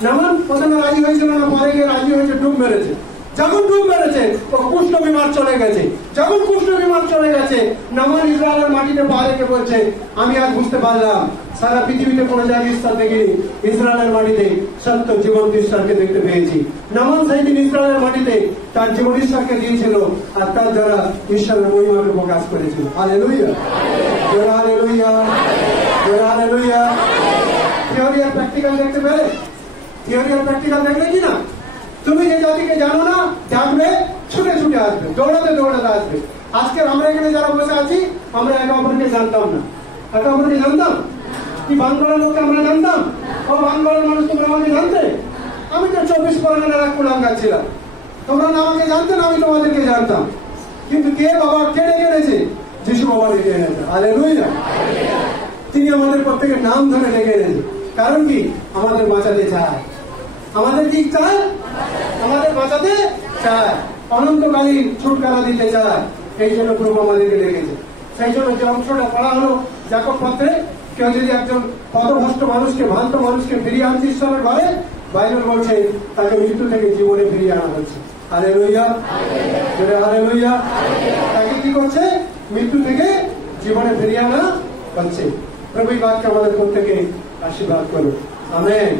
নামান প্রথমে রাজি হয়েছিল না, পরে গিয়ে রাজি হয়েছে, ডুব মেরেছে। যখন ডুব মেরেছে ও কুষ্ঠ বিমার চলে গেছে। যখন কুষ্ঠ বিমার চলে গেছে, নামান ইসরায়েলের মাটিতে পা রেখে বলছে, আমি আজ বুঝতে পারলাম সারা পৃথিবীতে কোনো জায়গায় ঈশ্বর দেখিনি, ইসরায়েলের মাটিতে সত্য জীবন্ত ঈশ্বরকে দেখতে পেয়েছি। নামান সেই দিন ইসরায়েলের মাটিতে তার জীবন ঈশ্বরকে দিয়েছিল, আর তার দ্বারা ঈশ্বরের মহিমাকে প্রকাশ করেছিল। Hallelujah, hallelujah, hallelujah. থিওরি আর প্র্যাকটিক্যাল দেখতে পেলে? থিওরি আর প্র্যাকটিক্যাল দেখলে কি না? তুমি যে জাতিকে জানো না, ডাকবে, ছুটে ছুটে আসবে, দৌড়াতে দৌড়াতে আসবে। আজকে আমরা এখানে যারা বসে আছি, আমরা একে অপরকে জানতাম না। একে অপরকে জানতাম? কি বাংলার লোককে আমরা জানতাম? ও বাংলার মানুষ, তুমি আমাকে জানতে? আমি তো 24 পরগনার এক কুলাঙ্গার ছিলাম। তোমরা না আমাকে জানতে না, আমি তোমাদেরকে জানতাম। কিন্তু কে বাবা কে ডেকে এনেছে? যিশু বাবা ডেকে এনেছে। হালেলুয়া। তিনি আমাদের প্রত্যেকের নাম ধরে ডেকে এনেছে। কারণ কি? আমাদের বাঁচাতে চায়। আমাদের কি চায়? আমাদের বাঁচাতে চায়, অনন্তকালীন ছুটকারা দিতে চায়। এই জন্য প্রভু আমাদেরকে ডেকেছে। সেই জন্য যে অংশটা পড়া হলো যাকব পত্রে, কেউ যদি একজন পথভ্রষ্ট মানুষকে, ভ্রান্ত মানুষকে ফিরিয়ে আনছে ঈশ্বরের ঘরে, বাইবেল বলছে তাকে মৃত্যু থেকে জীবনে ফিরিয়ে আনা হচ্ছে। Hallelujah, hallelujah. তাকে কি করছে? মৃত্যু থেকে জীবনে ফিরিয়ে আনা হচ্ছে। প্রভু এই বাক্যে আমাদের প্রত্যেকে আশীর্বাদ করুন। আমেন।